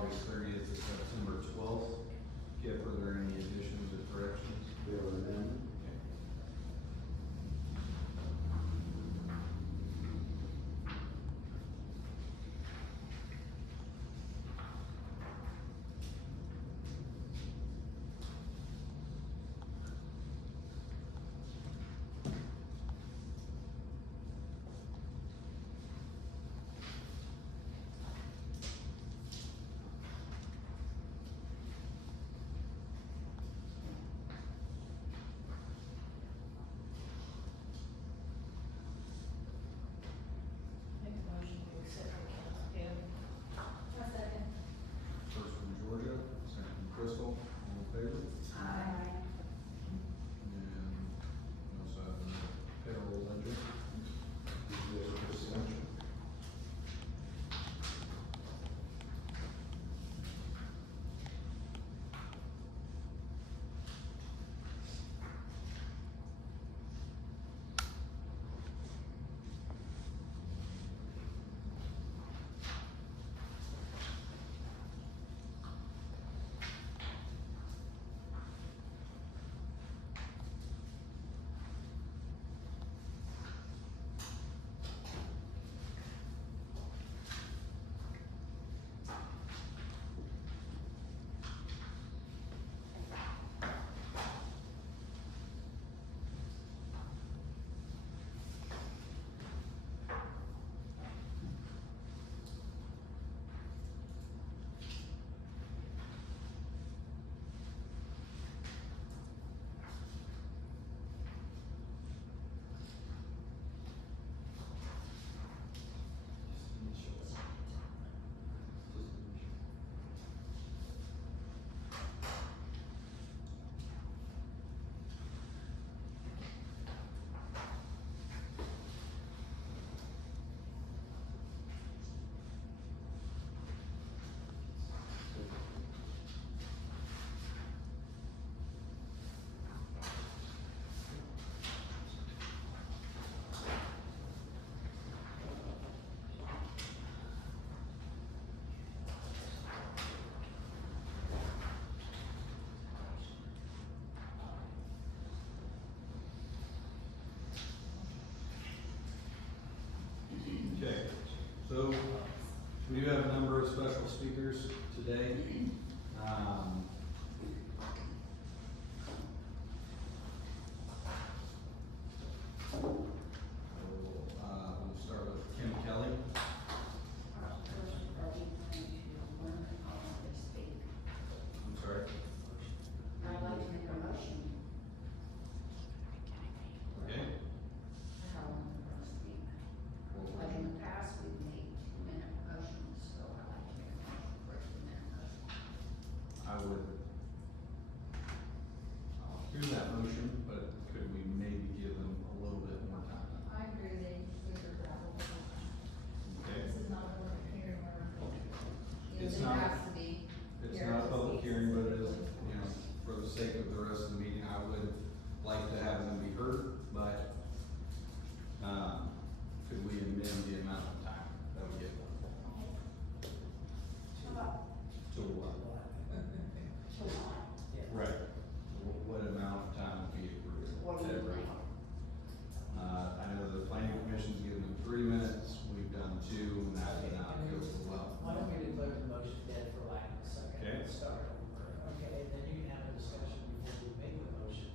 August 30th to September 12th. Kip, are there any additions or corrections? There are none. Make a motion to accept the accounts payable. A second. First from Georgia, second from Crystal, all in favor? Aye. And we also have the payroll ledger. Yes, for suspension. Okay, so we do have a number of special speakers today. We'll start with Kim Kelly. I'm sorry. I'd like to make a motion. Okay. How long we're gonna speak. Like in the past, we've made 2-minute motions, so I'd like to make a motion for a 2-minute motion. I would, I'll do that motion, but could we maybe give them a little bit more time? I agree, we should gravel. Okay. This is not a public hearing or. It's It not- has to be. It's Here not a it public speaks. hearing, but it is, you know, for the sake of the rest of the meeting, I would like to have them be heard, but, could we amend the amount of time that we give them? How about To what? to what? Right. What amount of time would be agreed? What do you think? I know the planning commission's given them 3 minutes, we've done 2, and that did not go so well. Why don't we declare the motion dead for lack of a second? Okay. Let's start over, okay, then you can have a discussion before we make the motion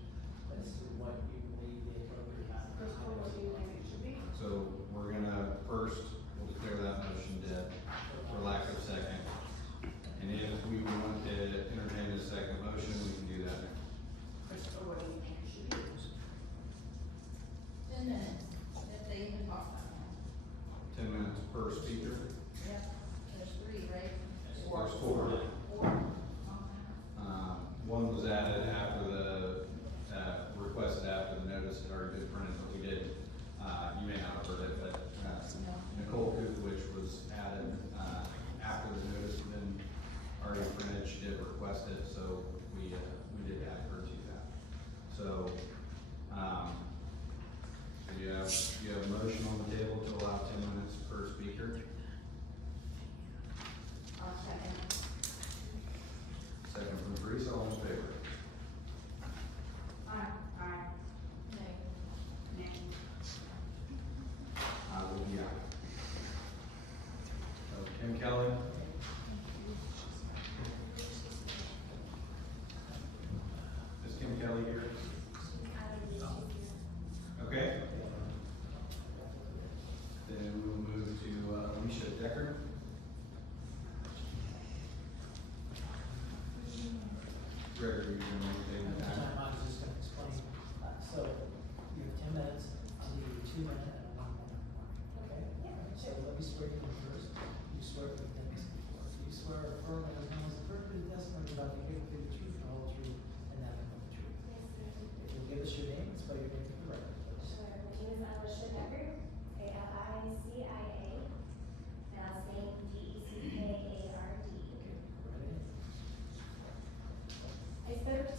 as to what you believe the appropriate amount of time. Crystal, what do you think it should be? So we're gonna first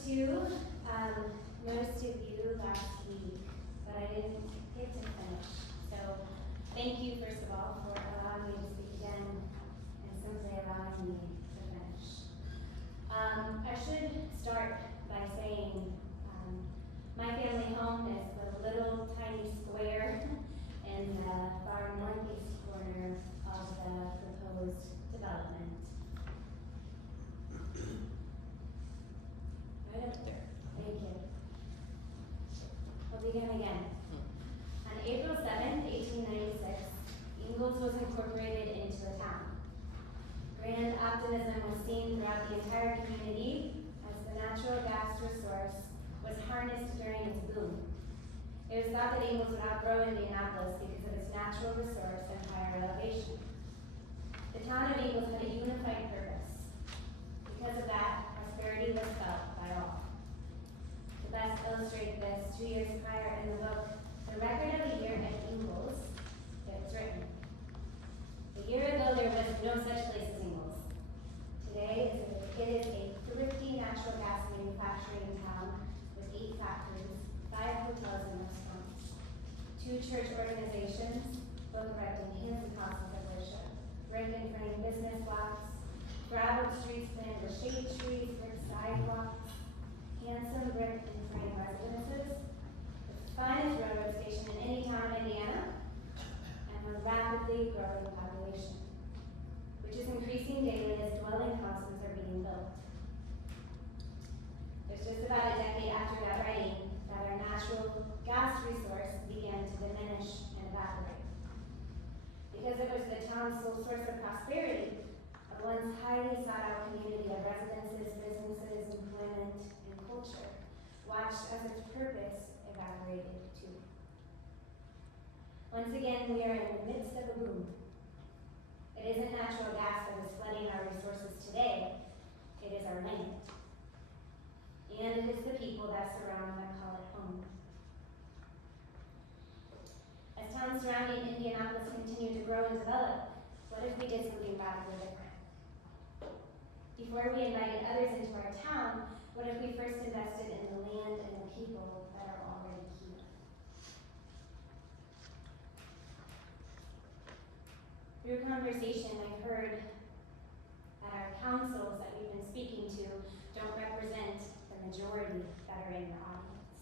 to notice to you last week, but I didn't get to finish. So thank you, first of all, for allowing me to speak again and simply allowing me to finish. I should start by saying my family home is the little tiny square in the far northeast corner of the proposed development. Right up there. Thank you. I'll begin again. On April 7th, 1896, Ingalls was incorporated into a town. Grand optimism was seen throughout the entire community as the natural gas resource was harnessed during its boom. It was thought that Ingalls would outgrow Indianapolis because of its natural resource and higher elevation. The town of Ingalls had a unified purpose. Because of that, prosperity was felt by all. To best illustrate this, 2 years prior in the book, The Record of a Year at Ingalls, it was written, "A year ago there was no such place as Ingalls. Today it is a thrifty natural gas manufacturing town with 8 factories, 5 hotels and restaurants, 2 church organizations, both erecting handsome houses of worship, brick and frame business blocks, gravel streets planted with shade trees, brick sidewalks, handsome brick and frame residences, the finest railroad station in any town in Indiana, and a rapidly growing population, which is increasing daily as dwelling houses are being built." It's just about a decade after that writing that our natural gas resource began to diminish and evaporate. Because it was the town's sole source of prosperity, a once highly sought out community of residences, businesses, employment, and culture watched as its purpose evaporated too. Once again, we are in the midst of a boom. It isn't natural gas that is flooding our resources today, it is our land. And it is the people that surround that call it home. As towns surrounding Indianapolis continue to grow and develop, what if we did something radically different? Before we invited others into our town, what if we first invested in the land and the people that are already here? Through conversation, I've heard that our councils that we've been speaking to don't represent the majority that are in the audience.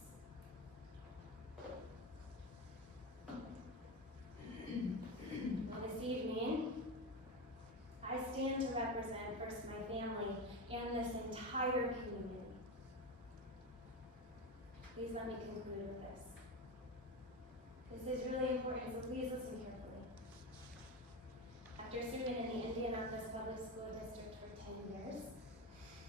Well, this evening, I stand to represent first my family and this entire community. Please let me conclude with this. This is really important, so please listen carefully. After serving in the Indianapolis Public School District for 10 years,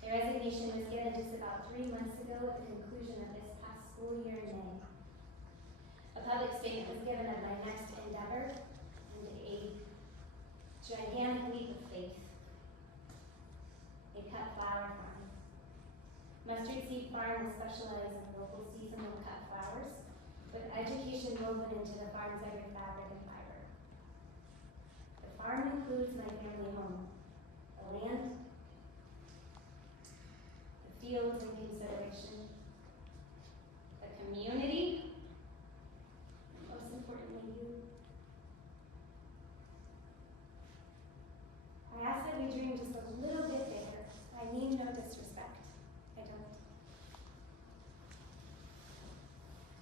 the resignation was given just about 3 months ago at the conclusion of this past school year in May. A public statement was given of my next endeavor and a gigantic leap of faith. A cut flower farm. Mustard Seed Farm will specialize in local seasonal cut flowers, with education woven into the farm's every fabric and fiber. The farm includes my family home, the land, the fields in consideration, the community, and most importantly, you. I ask that we dream just a little bit bigger. I mean no disrespect. I don't.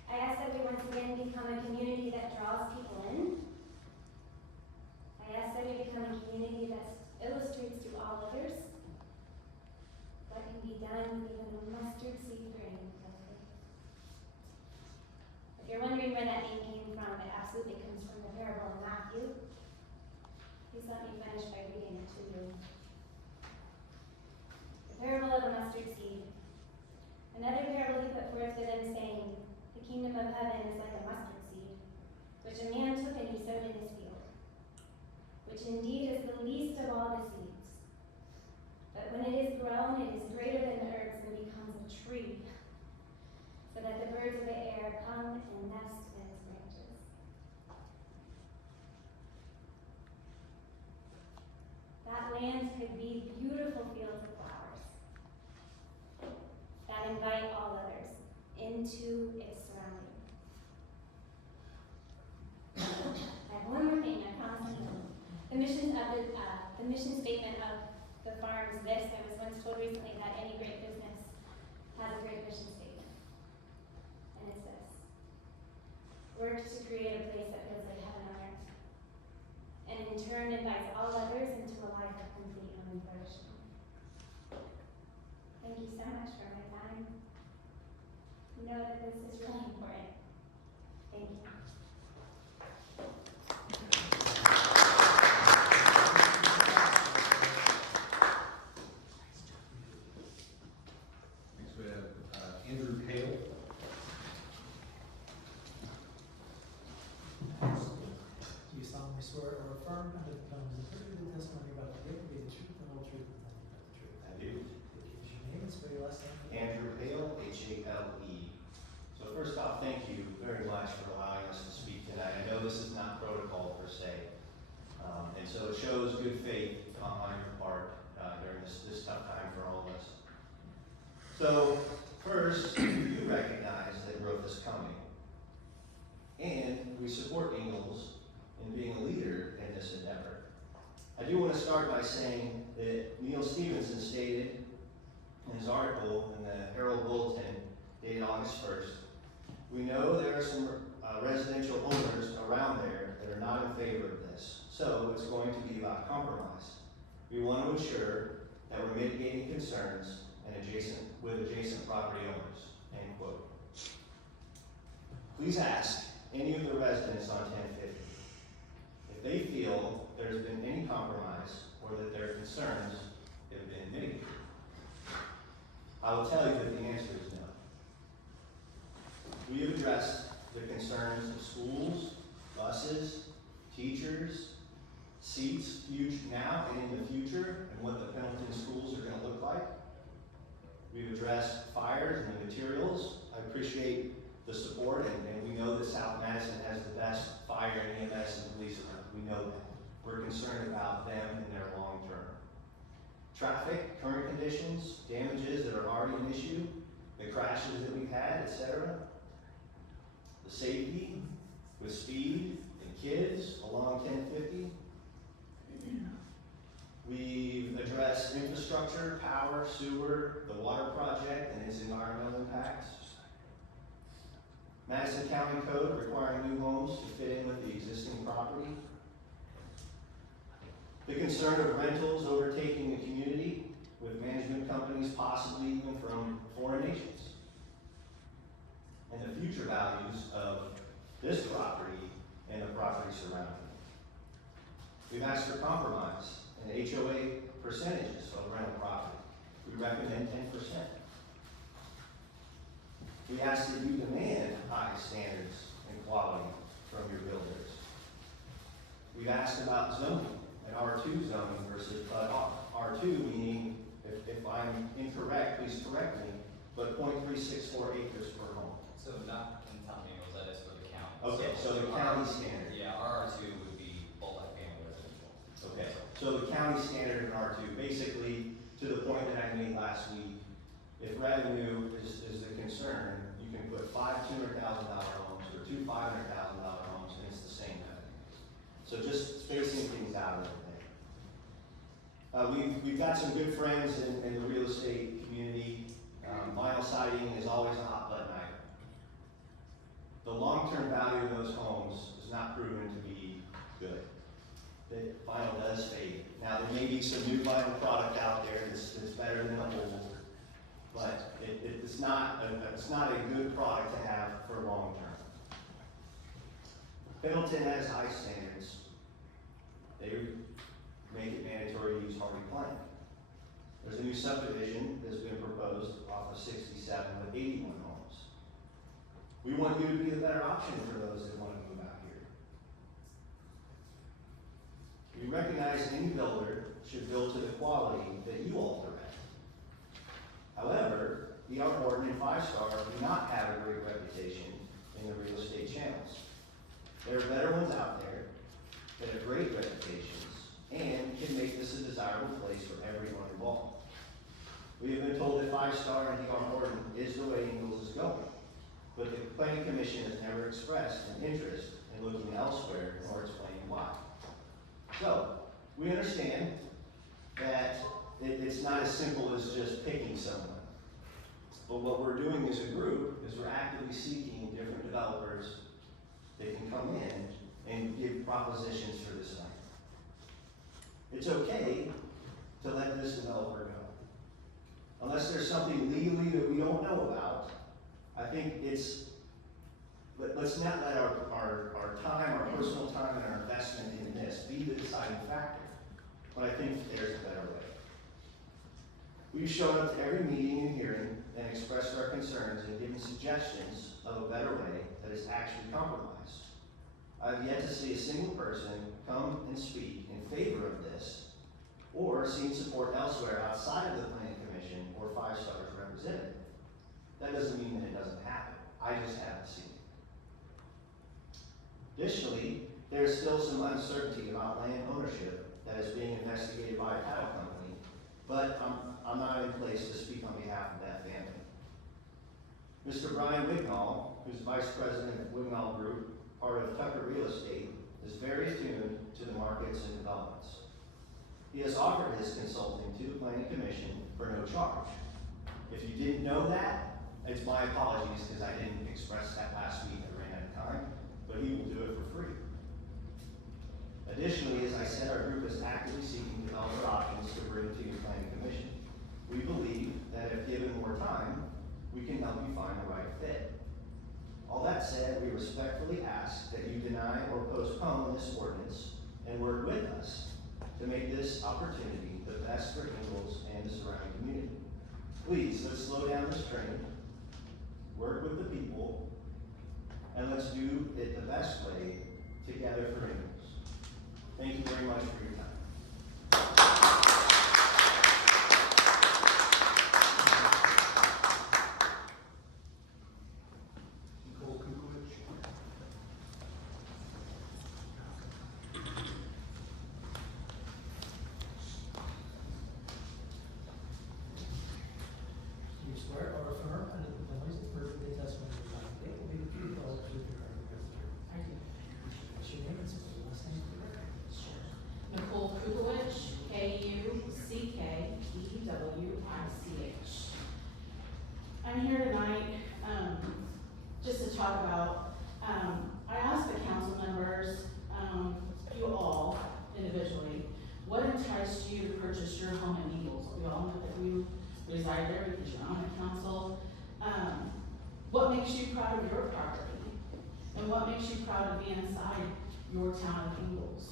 I ask that we once again become a community that draws people in. I ask that we become a community that illustrates to all others what can be done with even a mustard seed grain of faith. If you're wondering where that name came from, it absolutely comes from the parable in Matthew. Please let me finish by reading it to you. The parable of the mustard seed. Another parable he put forth to them, saying, "The kingdom of heaven is like a mustard seed, which a man took and he sowed in his field, which indeed is the least of all the seeds. But when it is grown, it is greater than the herbs and becomes a tree, so that the birds of the air come and nest in its branches." That land could be beautiful fields of flowers that invite into its surrounding. I have one more thing, I promise I'm done. The mission statement of the farm is this. I was once told recently that any great business has a great mission statement. And it's this. Work to create a place that feels like heaven on earth. And in turn invites all others into a life of complete human flourishing. Thank you so much for my time. Know that this is really important. Thank you. Next we have Andrew Hale. Do you solemnly swear or affirm under the terms of the testimony about the gift to be the truth and whole truth and nothing but the truth? I do. Give us your name and spell your last name. Andrew Hale, Hale. So first off, thank you very much for allowing us to speak tonight. I know this is not protocol per se, and so it shows good faith on your part during this tough time for all of us. So first, you recognize that growth is coming, and we support Ingalls in being a leader in this endeavor. I do want to start by saying that Neil Stevenson stated in his article in the Herald Bulletin dated August 1st, we know there are some residential owners around there that are not in favor of this, so it's going to be about compromise. We want to ensure that we're mitigating concerns with adjacent property owners, end quote. Please ask any of the residents on 1050 if they feel there's been any compromise or that their concerns have been mitigated. I will tell you that the answer is no. We have addressed the concerns of schools, buses, teachers, seats now and in the future, and what the Pendleton schools are going to look like. We've addressed fires and the materials. I appreciate the support, and we know that South Madison has the best fire and EMS and police around. We know that. We're concerned about them and their long term. Traffic, current conditions, damages that are already an issue, the crashes that we've had, etc. The safety with speed and kids along 1050. We've addressed infrastructure, power, sewer, the water project and its environmental impacts. Madison County Code requiring new homes to fit in with the existing property. The concern of rentals overtaking the community with management companies possibly even from foreign nations. And the future values of this property and the property surrounding it. We've asked for compromise and HOA percentages of rental property. We recommend 10%. We ask that you demand high standards and quality from your builders. We've asked about zoning, an R2 zoning versus R2, meaning, if I'm incorrect, please correct me, but 0.364 acres per home. So not in town Ingalls, that is for the county. Okay, so the county standard. Yeah, R2 would be multi-family residential. Okay, so the county standard in R2, basically, to the point that I made last week, if revenue is the concern, you can put five $200,000 homes or two $500,000 homes, and it's the same revenue. So just spacing things out a little bit. We've got some good friends in the real estate community. Vinyl siding is always a hot button item. The long-term value of those homes is not proven to be good. The vinyl does fade. Now there may be some new vinyl product out there that's better than the old, but it's not a good product to have for long term. Pendleton has high standards. They make it mandatory to use hardy plank. There's a new subdivision that's been proposed off of 67 with 81 homes. We want you to be the better option for those that want to move out here. We recognize any builder should build to the quality that you all direct. However, D.R. Horton and 5 Star do not have a great reputation in the real estate channels. There are better ones out there that have great reputations and can make this a desirable place for everyone involved. We have been told that 5 Star and D.R. Horton is the way Ingalls is going. planning commission has never expressed an interest in looking elsewhere or explaining why. So, we understand that it's not as simple as just picking someone. But what we're doing as a group is we're actively seeking different developers that can come in and give propositions for this land. It's okay to let this developer go. Unless there's something legally that we don't know about, I think let's not let our time, our personal time, and our investment in this be the deciding factor. But I think there's a better way. We've shown up to every meeting and hearing and expressed our concerns and given suggestions of a better way that is actually compromised. I've yet to see a single person come and speak in favor of this or seen support elsewhere outside of the planning commission or 5 Stars representative. That doesn't mean that it doesn't happen. I just haven't seen it. Additionally, there's still some uncertainty about land ownership that is being investigated by a title company, but I'm not in place to speak on behalf of that family. Mr. Brian Wignall, who's Vice President of Wignall Group, part of Tucker Real Estate, is very attuned to the markets and developments. He has offered his consulting to the Planning Commission for no charge. If you didn't know that, it's my apologies because I didn't express that last week. I ran out of time, but he will do it for free. Additionally, as I said, our group is actively seeking developer options to bring to your Planning Commission. We believe that if given more time, we can help you find the right fit. All that said, we respectfully ask that you deny or postpone this ordinance and work with us to make this opportunity the best for Ingalls and the surrounding community. Please, let's slow down this train, work with the people, and let's do it the best way together for Ingalls. Thank you very much for your time. Nicole Kukovic. Do you swear or affirm under the penalties of perjury that testimony you give today will be the truth, the whole truth, and nothing but the truth? I do. What's your name and spell your last name for the record? Nicole Kukovic, Kuckewich. I'm here tonight, just to talk about, I asked the council members, you all individually, what enticed you to purchase your home in Ingalls? We all know that you reside there because you're on the council. What makes you proud of your property? And what makes you proud to be inside your town of Ingalls?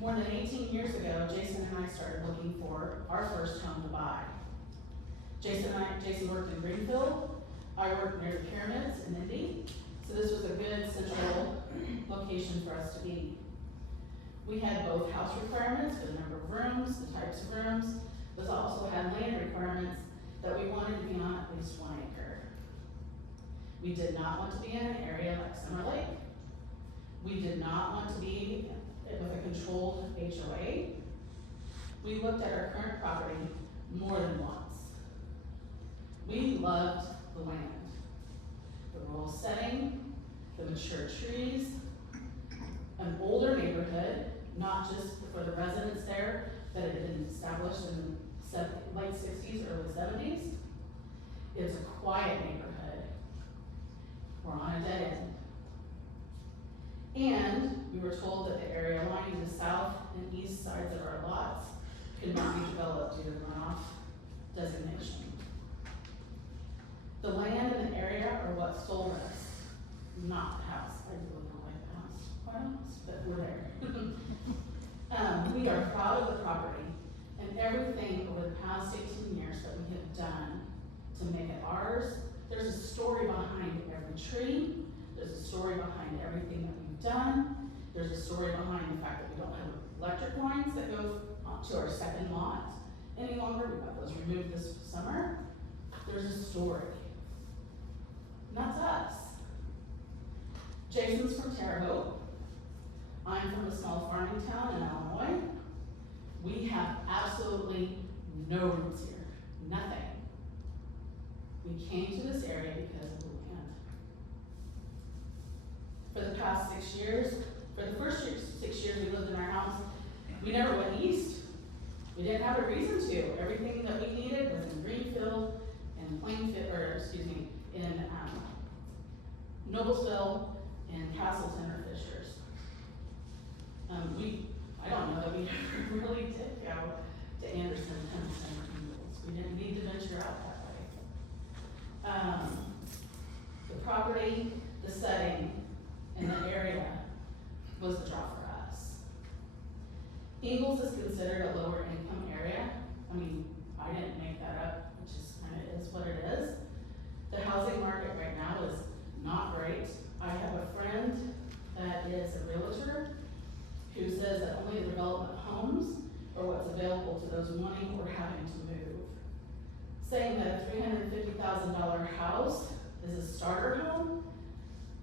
More than 18 years ago, Jason and I started looking for our first home to buy. Jason worked in Greenfield. I worked near the pyramids in Indy. So this was a good central location for us to be. We had both house requirements for the number of rooms, the types of rooms. But also had land requirements that we wanted to be on at least 1 acre. We did not want to be in an area like Summer Lake. We did not want to be with a controlled HOA. We looked at our current property more than once. We loved the land, the rural setting, the mature trees, an older neighborhood, not just for the residents there, that had been established in the late 60s, early 70s. It's a quiet neighborhood. We're on a dead end. And we were told that the area lining the south and east sides of our lots could not be developed due to runoff designation. The land and the area are what sold us, not the house. I really don't like the house, quite honest, but we're there. We are proud of the property and everything over the past 18 years that we have done to make it ours. There's a story behind every tree. There's a story behind everything that we've done. There's a story behind the fact that we don't have electric lines that go to our second lot any longer. We got those removed this summer. There's a story. And that's us. Jason's from Terre Haute. I'm from a small farming town in Illinois. We have absolutely no roots here, nothing. We came to this area because of the land. for the past 6 years. For the first 6 years we lived in our house, we never went east. We didn't have a reason to. Everything that we needed was in Greenfield and in Noblesville and Castleton or Fishers. I don't know that we ever really did go to Anderson, Tennessee, or Ingalls. We didn't need to venture out that way. The property, the setting, and the area was the draw for us. Ingalls is considered a lower income area. I mean, I didn't make that up, which is what it is. The housing market right now is not great. I have a friend that is a realtor who says that only development homes are what's available to those wanting or having to move. Saying that a $350,000 house is a starter home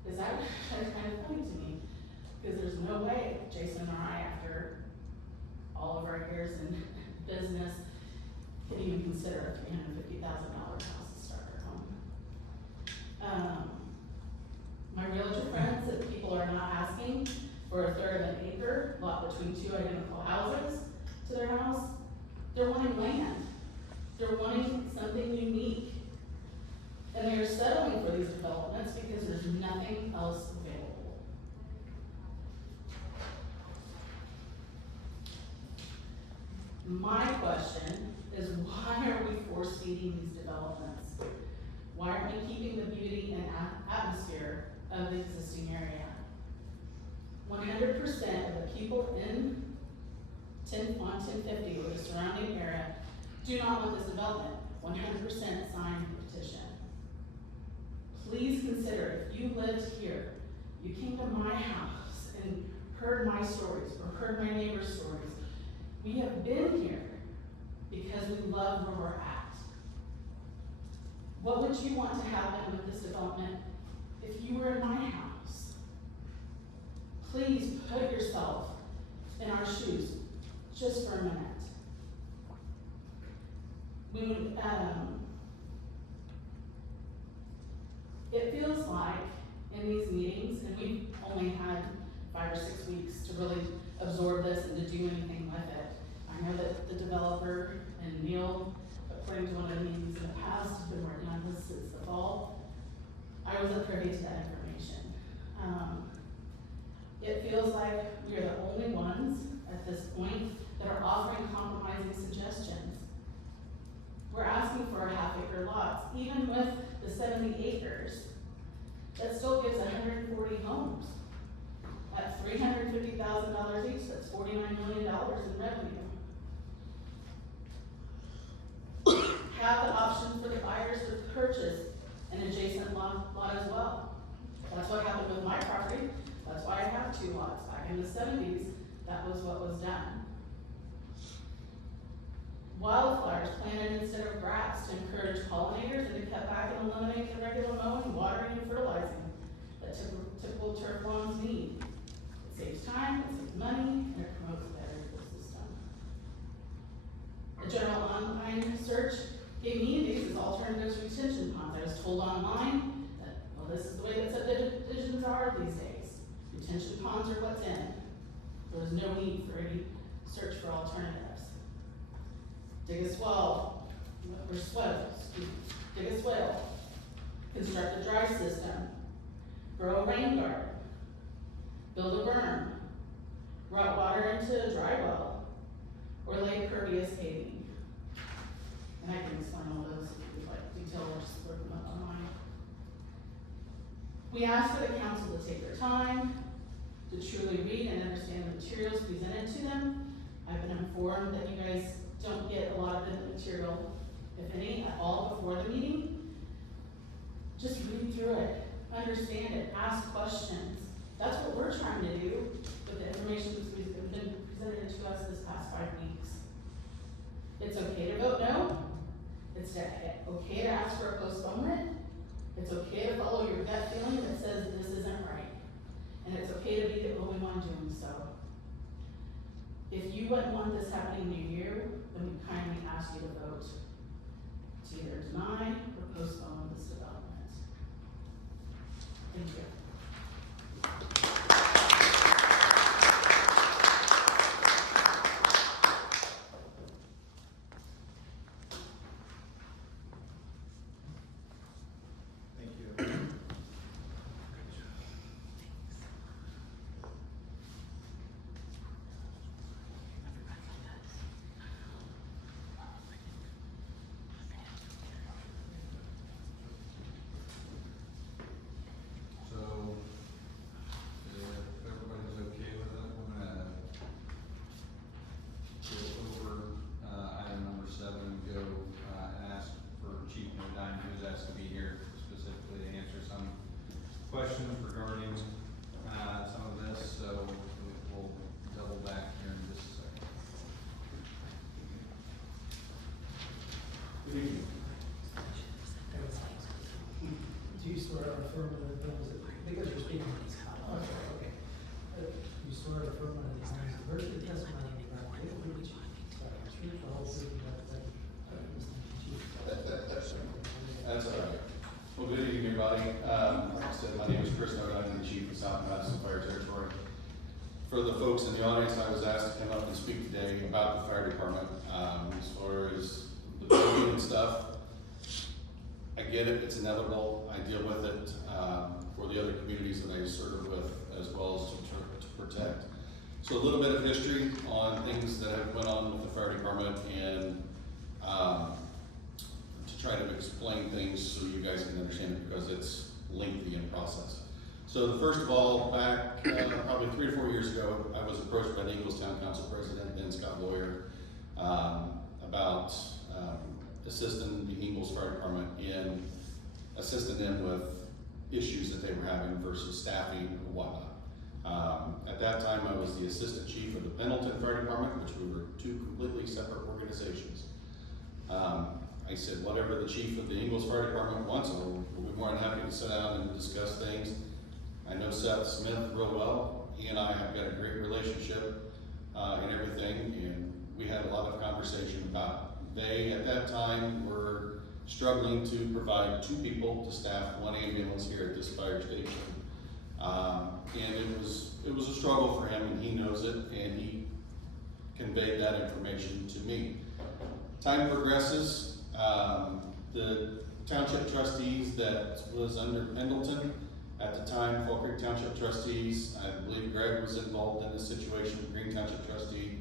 is actually kind of funny to me, because there's no way Jason or I, after all of our years in business, can even consider a $350,000 house a starter home. My realtor friend said people are not asking for a third of an acre lot between two identical houses to their house. They're wanting land. They're wanting something unique. And they are settling for these developments because there's nothing else available. My question is, why are we force feeding these developments? Why aren't we keeping the beauty and atmosphere of the existing area? 100% of the people in 1050 or the surrounding area do not want this development. 100% signed the petition. Please consider, if you lived here, you came to my house and heard my stories or heard my neighbor's stories. We have been here because we love where we're at. What would you want to happen with this development if you were in my house? Please put yourself in our shoes just for a minute. It feels like in these meetings, and we've only had 5 or 6 weeks to really absorb this and to do anything with it. I know that the developer and Neil, according to one of the meetings in the past, have been working on this since the fall. I wasn't privy to that information. It feels like we are the only ones at this point that are offering compromising suggestions. We're asking for half-acre lots, even with the 70 acres. That still gives 140 homes. At $350,000 each, that's $49 million in revenue. Have the option for the buyers to purchase an adjacent lot as well. That's what happened with my property. That's why I have 2 lots. Back in the 70s, that was what was done. Wildflowers planted instead of grass to encourage pollinators and to cut back and eliminate the regular mowing, watering, and fertilizing that typical turf lawns need. It saves time, it saves money, and it promotes a better ecosystem. A general online search gave me these as alternatives to retention ponds. I was told online that, well, this is the way that subdivisions are these days. Retention ponds are what's in. There was no need for any search for alternatives. Dig a swell, dig a swale, construct a dry system, grow a rain garden, build a berm, route water into a dry well, or lay pervious paving. And I can explain all those if you'd like detail or just look them up online. We ask for the council to take their time to truly read and understand the materials presented to them. I've been informed that you guys don't get a lot of the material, if any, at all before the meeting. Just read through it, understand it, ask questions. That's what we're trying to do with the information that's been presented to us this past 5 weeks. It's okay to vote no. It's okay to ask for a postponement. It's okay to follow your gut feeling that says this isn't right. And it's okay to be the only one doing so. If you wouldn't want this happening near you, then we kindly ask you to vote to either deny or postpone this development. Thank you. questions regarding, some of this, so we'll double back here in just a second. Good evening. Do you swear or affirm that the films, because you're speaking, oh, okay. You swear or affirm that the claims of virtue of testimony you have given to the chief, the truth, the whole truth, and nothing but the truth. That's all right. Well, good evening, everybody. Like I said, my name is Chris Noda. I'm the chief of South Madison Fire Territory. For the folks in the audience, I was asked to come up and speak today about the fire department, as far as the building and stuff. I get it, it's inevitable, I deal with it, for the other communities that I serve with, as well as to protect. So a little bit of history on things that have went on with the fire department and, to try to explain things so you guys can understand it, because it's lengthy in process. So first of all, back, probably 3 or 4 years ago, I was approached by the Ingalls Town Council President, Ben Scott Lawyer, about, assisting the Ingalls Fire Department in assisting them with issues that they were having versus staffing and whatnot. At that time, I was the assistant chief of the Pendleton Fire Department, which we were 2 completely separate organizations. I said, whatever the chief of the Ingalls Fire Department wants, we'll be more than happy to sit down and discuss things. I know Seth Smith real well. He and I have got a great relationship and everything, and we had a lot of conversation about it. They, at that time, were struggling to provide 2 people to staff 1 ambulance here at this fire station. And it was a struggle for him, and he knows it, and he conveyed that information to me. Time progresses, the township trustees that was under Pendleton, at the time, Fall Creek Township trustees, I believe Greg was involved in this situation, Green Township trustee,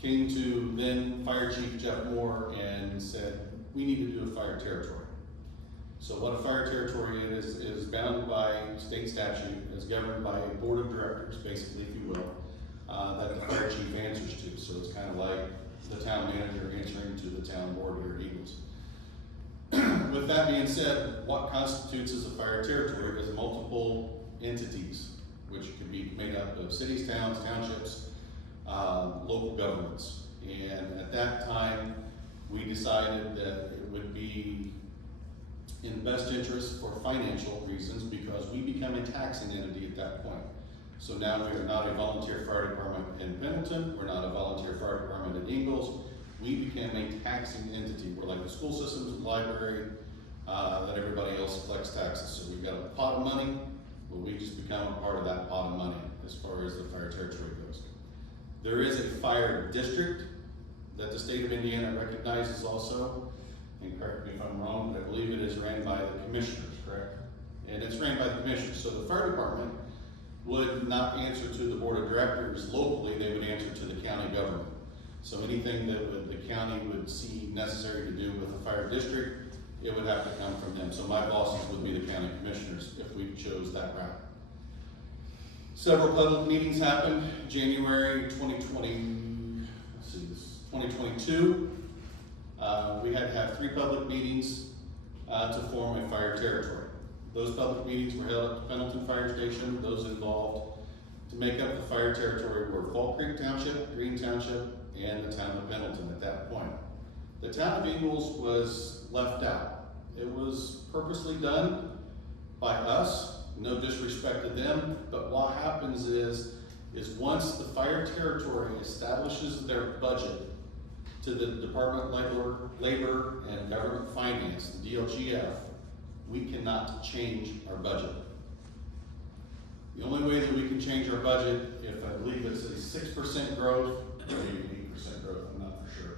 came to then Fire Chief Jeff Moore and said, we need to do a fire territory. So what a fire territory is bound by state statute, is governed by a board of directors, basically, if you will, that the fire chief answers to. So it's kind of like the town manager answering to the town board here at Ingalls. With that being said, what constitutes as a fire territory is multiple entities, which could be made up of cities, towns, townships, local governments. And at that time, we decided that it would be in best interest for financial reasons, because we become a taxing entity at that point. So now we are not a volunteer fire department in Pendleton, we're not a volunteer fire department in Ingalls. We became a taxing entity. We're like the school systems, library, that everybody else collects taxes. So we've got a pot of money, well, we just become a part of that pot of money as far as the fire territory goes. There is a fire district that the state of Indiana recognizes also, and correct me if I'm wrong, but I believe it is ran by the commissioners, correct? And it's ran by the commissioners. So the fire department would not answer to the board of directors locally, they would answer to the county government. So anything that the county would see necessary to do with a fire district, it would have to come from them. So my bosses would be the county commissioners if we chose that route. Several public meetings happened. January 2022. We had to have 3 public meetings to form a fire territory. Those public meetings were held at the Pendleton Fire Station. Those involved to make up the fire territory were Fall Creek Township, Green Township, and the town of Pendleton at that point. The town of Ingalls was left out. It was purposely done by us, no disrespect to them, but what happens is once the fire territory establishes their budget to the Department of Labor and Government Finance, the DLGF, we cannot change our budget. The only way that we can change our budget, if I believe it's a 6% growth, maybe 8% growth, I'm not for sure,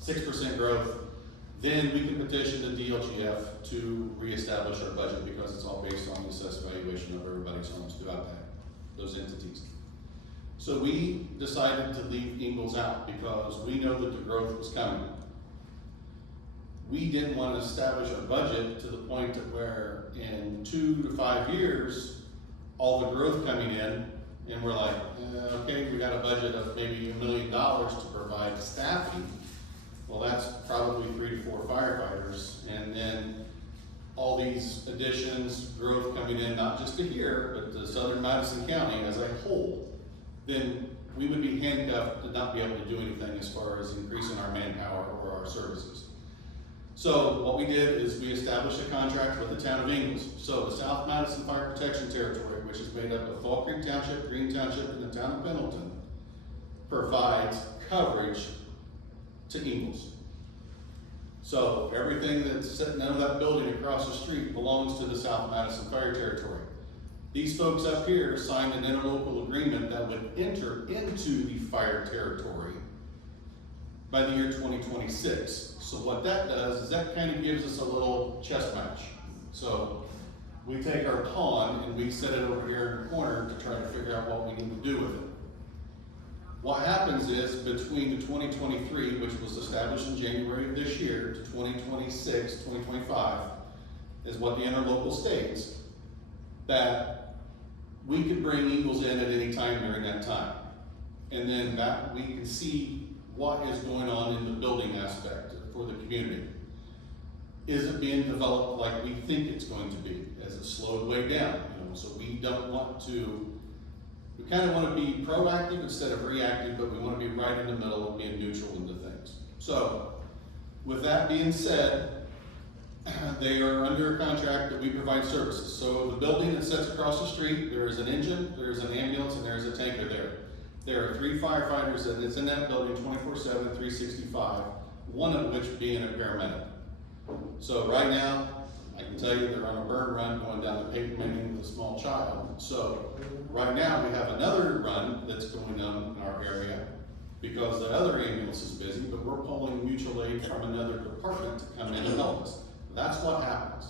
6% growth, then we can petition the DLGF to reestablish our budget, because it's all based on the assessed valuation of everybody's homes throughout those entities. So we decided to leave Ingalls out because we know that the growth was coming. We didn't want to establish our budget to the point of where in 2 to 5 years, all the growth coming in, and we're like, okay, we got a budget of maybe $1 million to provide staffing. Well, that's probably 3 to 4 firefighters, and then all these additions, growth coming in, not just to here, but to southern Madison County as a whole, then we would be handcuffed to not be able to do anything as far as increasing our manpower or our services. So what we did is we established a contract with the town of Ingalls. So the South Madison Fire Protection Territory, which is made up of Fall Creek Township, Green Township, and the town of Pendleton, provides coverage to Ingalls. So everything that's sitting out of that building across the street belongs to the South Madison Fire Territory. These folks up here signed an interlocal agreement that would enter into the fire territory by the year 2026. So what that does is that kind of gives us a little chess match. So we take our pawn and we set it over here in the corner to try to figure out what we need to do with it. What happens is between the 2023, which was established in January of this year, to 2026, 2025, is what the interlocal states, that we could bring Ingalls in at any time during that time. And then that we can see what is going on in the building aspect for the community. Is it being developed like we think it's going to be? Has it slowed way down? So we don't want to, we kind of want to be proactive instead of reactive, but we want to be right in the middle of being neutral into things. So with that being said, they are under a contract that we provide services. So the building that sits across the street, there is an engine, there is an ambulance, and there is a tanker there. There are 3 firefighters that is in that building 24/7, 365, one of which being a paramedic. So right now, I can tell you they're on a burn run going down to Peyton Manning with a small child. So right now we have another run that's going on in our area because the other ambulance is busy, but we're pulling mutual aid from another department to come in and help us. That's what happens.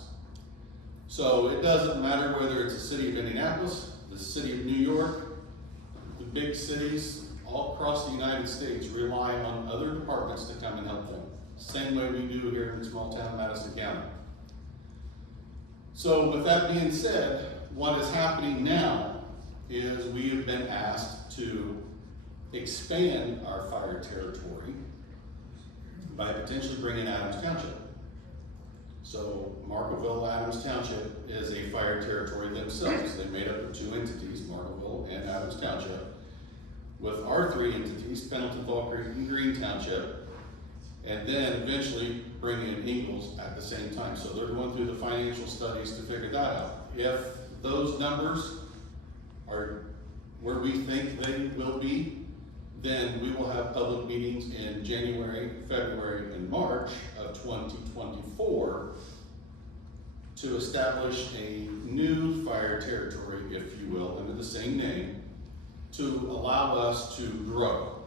So it doesn't matter whether it's the city of Indianapolis, the city of New York, the big cities all across the United States rely on other departments to come and help them. Same way we do here in small town Madison County. So with that being said, what is happening now is we have been asked to expand our fire territory by potentially bringing Adams Township. So Markville, Adams Township is a fire territory themselves. They're made up of 2 entities, Markville and Adams Township, with our 3 entities, Pendleton, Fall Creek, and Green Township, and then eventually bringing in Ingalls at the same time. So they're going through the financial studies to figure that out. If those numbers are where we think they will be, then we will have public meetings in January, February, and March of 2024 to establish a new fire territory, if you will, under the same name, to allow us to grow.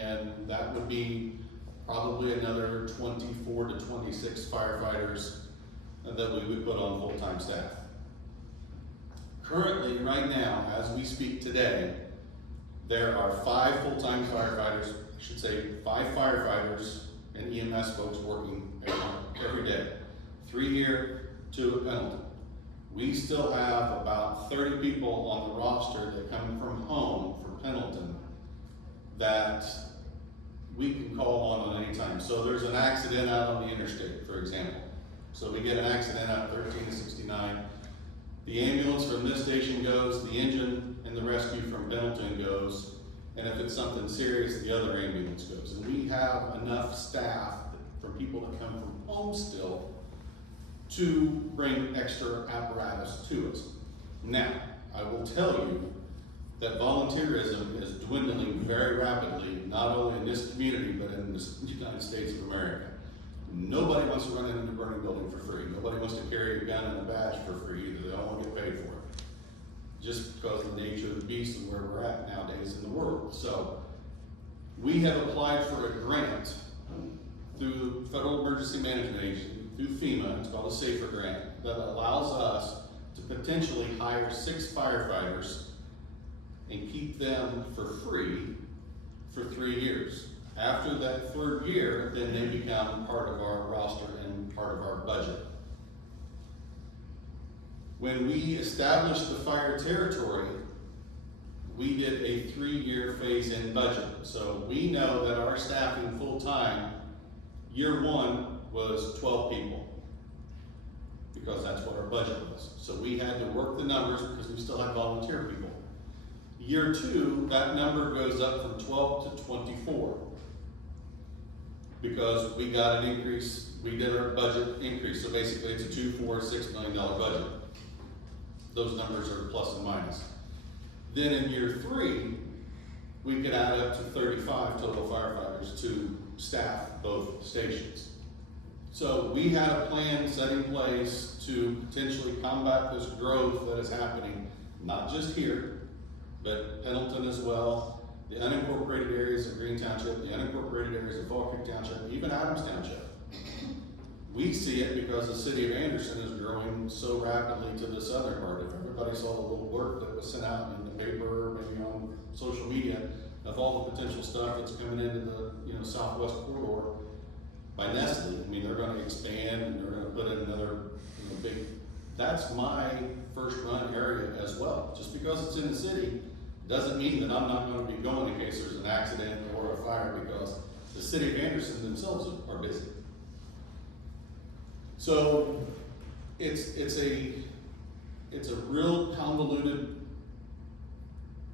And that would be probably another 24 to 26 firefighters that we would put on full-time staff. Currently, right now, as we speak today, there are 5 full-time firefighters, I should say 5 firefighters and EMS folks working every day. 3 here, 2 at Pendleton. We still have about 30 people on the roster that come from home for Pendleton that we can call on any time. So there's an accident out on the interstate, for example. So we get an accident out 13 to 69. The ambulance from this station goes, the engine and the rescue from Pendleton goes, and if it's something serious, the other ambulance goes. And we have enough staff from people that come from home still to bring extra apparatus to us. Now, I will tell you that volunteerism is dwindling very rapidly, not only in this community, but in the United States of America. Nobody wants to run into a burning building for free. Nobody wants to carry a gun and a badge for free either. They all want to get paid for it. Just because of the nature of the beast and where we're at nowadays in the world. So, we have applied for a grant through Federal Emergency Management Agency, through FEMA, it's called a SAFER grant, that allows us to potentially hire 6 firefighters and keep them for free for 3 years. After that 3rd year, then they become part of our roster and part of our budget. When we established the fire territory, we did a 3-year phase-in budget. So we know that our staffing full-time, year 1 was 12 people. because that's what our budget was. So we had to work the numbers because we still had volunteer people. Year two, that number goes up from 12 to 24. Because we got an increase, we did our budget increase, so basically it's a $6 million budget. Those numbers are plus and minus. Then in year three, we could add up to 35 total firefighters to staff both stations. So we had a plan set in place to potentially combat this growth that is happening, not just here, but Pendleton as well, the unincorporated areas of Green Township, the unincorporated areas of Fall Creek Township, even Adams Township. We see it because the city of Anderson is growing so rapidly to the southern part. If everybody saw the little blurb that was sent out in the paper, or maybe on social media, of all the potential stuff that's coming into the southwest corridor by Nestle, I mean, they're gonna expand and they're gonna put in another big, that's my first run area as well. Just because it's in the city, doesn't mean that I'm not gonna be going in case there's an accident or a fire, because the city of Anderson themselves are busy. So it's a real convoluted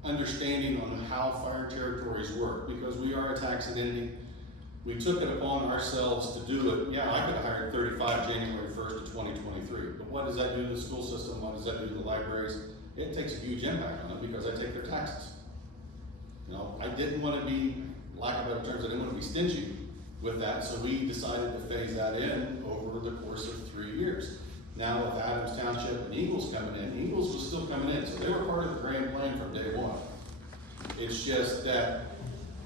understanding on how fire territories work, because we are a taxing entity. We took it upon ourselves to do it. Yeah, I could have hired 35 January 1st of 2023, but what does that do to the school system? What does that do to the libraries? It takes a huge impact on them because I take their taxes. I didn't want to be, lack of better terms, I didn't want to be stingy with that, so we decided to phase that in over the course of 3 years. Now with Adams Township and Ingalls coming in, Ingalls was still coming in, so they were part of the grand plan from day one. It's just that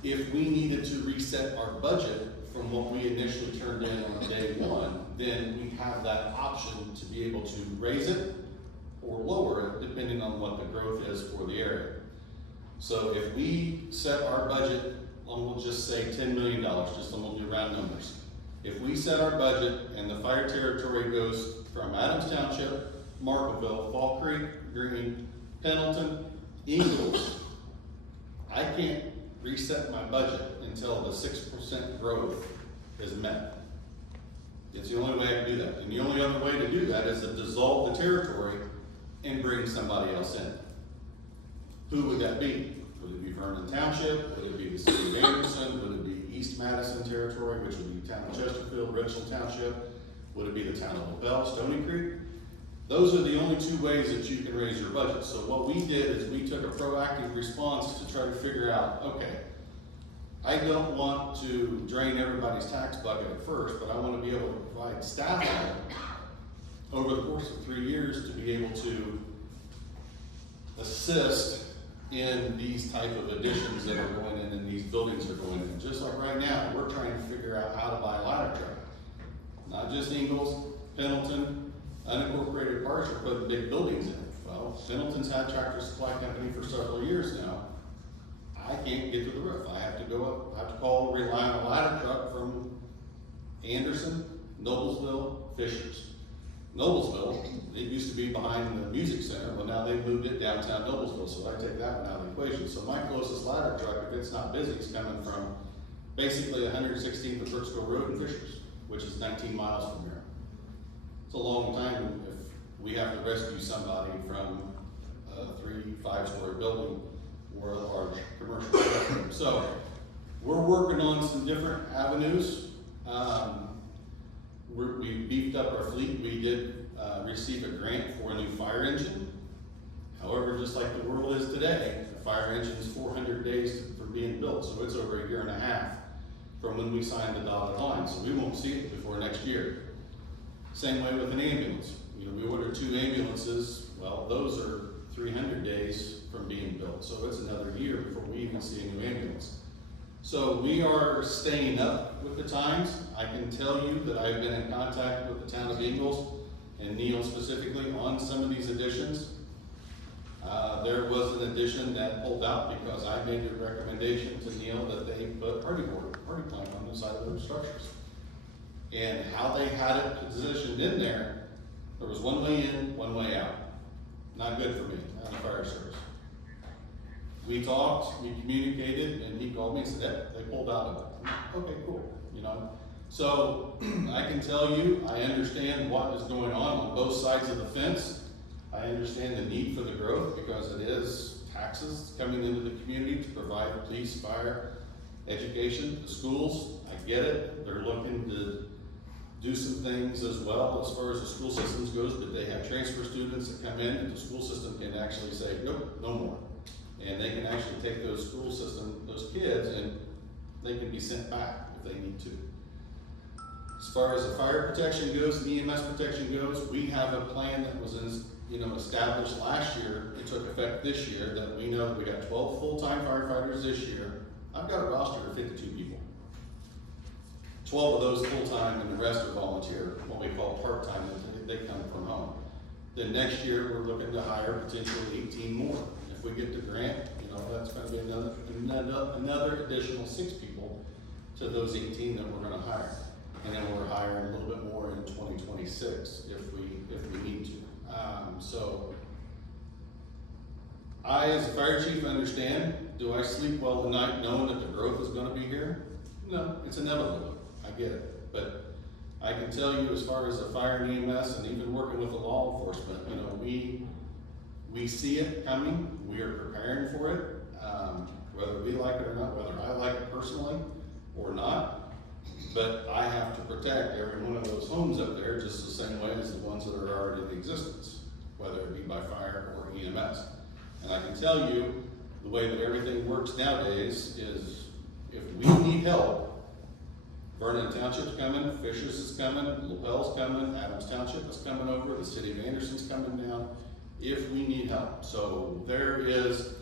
if we needed to reset our budget from what we initially turned in on day one, then we have that option to be able to raise it or lower it depending on what the growth is for the area. So if we set our budget, we'll just say $10 million, just we'll do round numbers. If we set our budget and the fire territory goes from Adams Township, Markville, Fall Creek, Green, Pendleton, Ingalls, I can't reset my budget until the 6% growth is met. It's the only way I can do that. And the only other way to do that is to dissolve the territory and bring somebody else in. Who would that be? Would it be Vernon Township? Would it be the city of Anderson? Would it be East Madison territory, which would be the town of Chesterfield, Richland Township? Would it be the town of LaBelle, Stony Creek? Those are the only two ways that you can raise your budget. So what we did is we took a proactive response to try to figure out, okay, I don't want to drain everybody's tax bucket at first, but I want to be able to provide staff over the course of 3 years to be able to assist in these type of additions that are going in and these buildings are going in. Just like right now, we're trying to figure out how to buy a ladder truck. Not just Ingalls, Pendleton, unincorporated parts are putting big buildings in. Well, Pendleton's had Tractor Supply Company for several years now. I can't get to the roof. I have to go up, I have to call, rely on a ladder truck from Anderson, Noblesville, Fishers. Noblesville, it used to be behind the music center, but now they've moved it downtown Noblesville, so I take that one out of the equation. So my closest ladder truck, if it's not busy, is coming from basically 116th of Brooksville Road in Fishers, which is 19 miles from here. It's a long time if we have to rescue somebody from a 3-5-story building or a large commercial building. So we're working on some different avenues. We beefed up our fleet. We did receive a grant for a new fire engine. However, just like the world is today, a fire engine is 400 days for being built, so it's over 1.5 years from when we signed the dotted line, so we won't see it before next year. Same way with an ambulance. We ordered 2 ambulances. Well, those are 300 days from being built, so it's another year before we even see a new ambulance. So we are staying up with the times. I can tell you that I've been in contact with the town of Ingalls and Neil specifically on some of these additions. There was an addition that pulled out because I made a recommendation to Neil that they put hardy plank on the side of their structures. And how they had it positioned in there was one way in, one way out. Not good for me, as a fire service. We talked, we communicated, and he called me and said, they pulled out of it. Okay, cool, So, I can tell you, I understand what is going on both sides of the fence. I understand the need for the growth because it is taxes coming into the community to provide police, fire, education, the schools. I get it, they're looking to do some things as well as far as the school systems goes, but they have transfer students that come in and the school system can actually say, nope, no more. And they can actually take those those kids, and they can be sent back if they need to. As far as the fire protection goes, and EMS protection goes, we have a plan that was established last year. It took effect this year, that we know that we got 12 full-time firefighters this year. I've got a roster of 52 people. 12 of those full-time and the rest are volunteer, what we call part-time, they come from home. Then next year, we're looking to hire potentially 18 more. If we get the grant, that's gonna be another additional 6 people to those 18 that we're gonna hire. And then we're hiring a little bit more in 2026 if we need to. So I, as a fire chief, understand. Do I sleep well at night knowing that the growth is gonna be here? No, it's inevitable. I get it. But I can tell you, as far as the fire and EMS and even working with the law enforcement, we see it coming. We are preparing for it, whether we like it or not, whether I like it personally or not. But I have to protect every one of those homes up there just the same way as the ones that are already in existence, whether it be by fire or EMS. And I can tell you, the way that everything works nowadays is, if we need help, Vernon Township's coming, Fishers is coming, LaBelle's coming, Adams Township is coming over, the city of Anderson's coming down, if we need help. So there is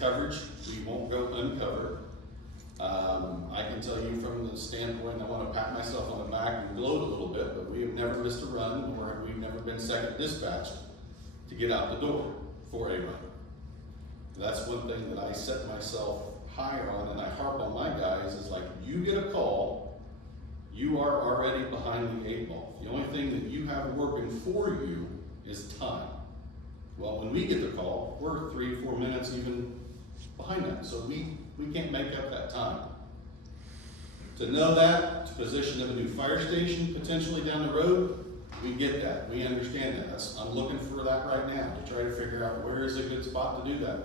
coverage, we won't go uncovered. I can tell you from the standpoint, I wanna pat myself on the back and gloat a little bit, but we have never missed a run, or we've never been second dispatched to get out the door for a run. That's one thing that I set myself higher on, and I harp on my guys, is like, you get a call, you are already behind the 8 ball. The only thing that you have working for you is time. Well, when we get the call, we're 3 or 4 minutes even behind that, so we can't make up that time. To know that, to position of a new fire station potentially down the road, we get that, we understand that. I'm looking for that right now, to try to figure out where is a good spot to do that.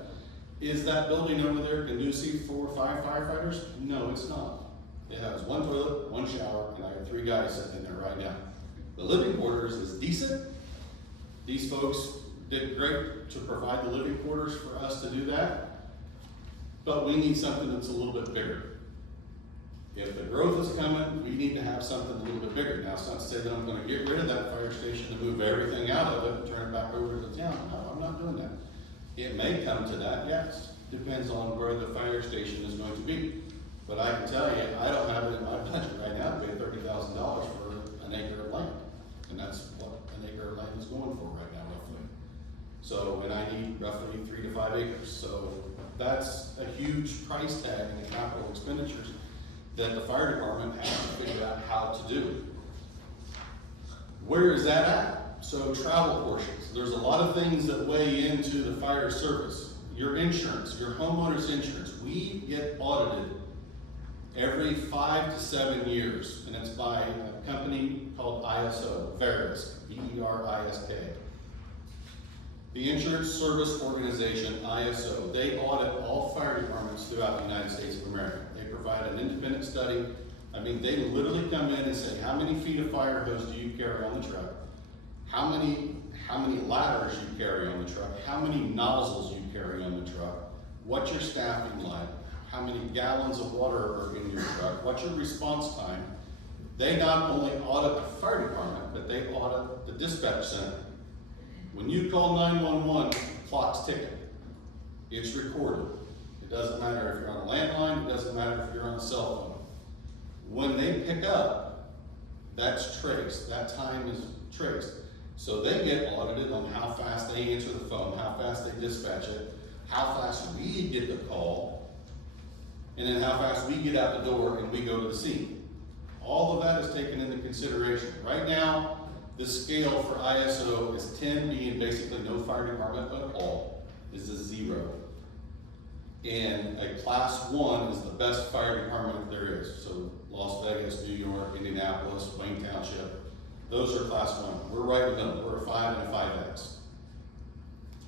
Is that building over there conducive for 5 firefighters? No, it's not. It has 1 toilet, 1 shower, and I have 3 guys sitting in there right now. The living quarters is decent. These folks did great to provide the living quarters for us to do that. But we need something that's a little bit bigger. If the growth is coming, we need to have something a little bit bigger. Now, it's not to say that I'm gonna get rid of that fire station and move everything out of it and turn it back over to the town. No, I'm not doing that. It may come to that, yes. Depends on where the fire station is going to be. But I can tell you, I don't have it in my budget right now to pay $30,000 for an acre of land. And that's what an acre of land is going for right now, roughly. So, and I need roughly 3 to 5 acres. So that's a huge price tag in the capital expenditures that the fire department has to figure out how to do. Where is that at? So travel portions. There's a lot of things that weigh into the fire service. Your insurance, your homeowner's insurance. We get audited every 5 to 7 years, and it's by a company called ISO, Verisk, V-E-R-I-S-K. The Insurance Service Organization, ISO, they audit all fire departments throughout the United States of America. They provide an independent study. I mean, they literally come in and say, how many feet of fire hose do you carry on the truck? How many ladders you carry on the truck? How many nozzles you carry on the truck? What's your staffing like? How many gallons of water are in your truck? What's your response time? They not only audit the fire department, but they audit the dispatch center. When you call 911, clock's ticking. It's recorded. It doesn't matter if you're on a landline, it doesn't matter if you're on a cell phone. When they pick up, that's traced. That time is traced. So they get audited on how fast they answer the phone, how fast they dispatch it, how fast we get the call, and then how fast we get out the door and we go to the scene. All of that is taken into consideration. Right now, the scale for ISO is 10 being basically no fire department at all, is a 0. And a class 1 is the best fire department there is. So Las Vegas, New York, Indianapolis, Wayne Township, those are class 1. We're right in the middle, we're a 5 and a 5X.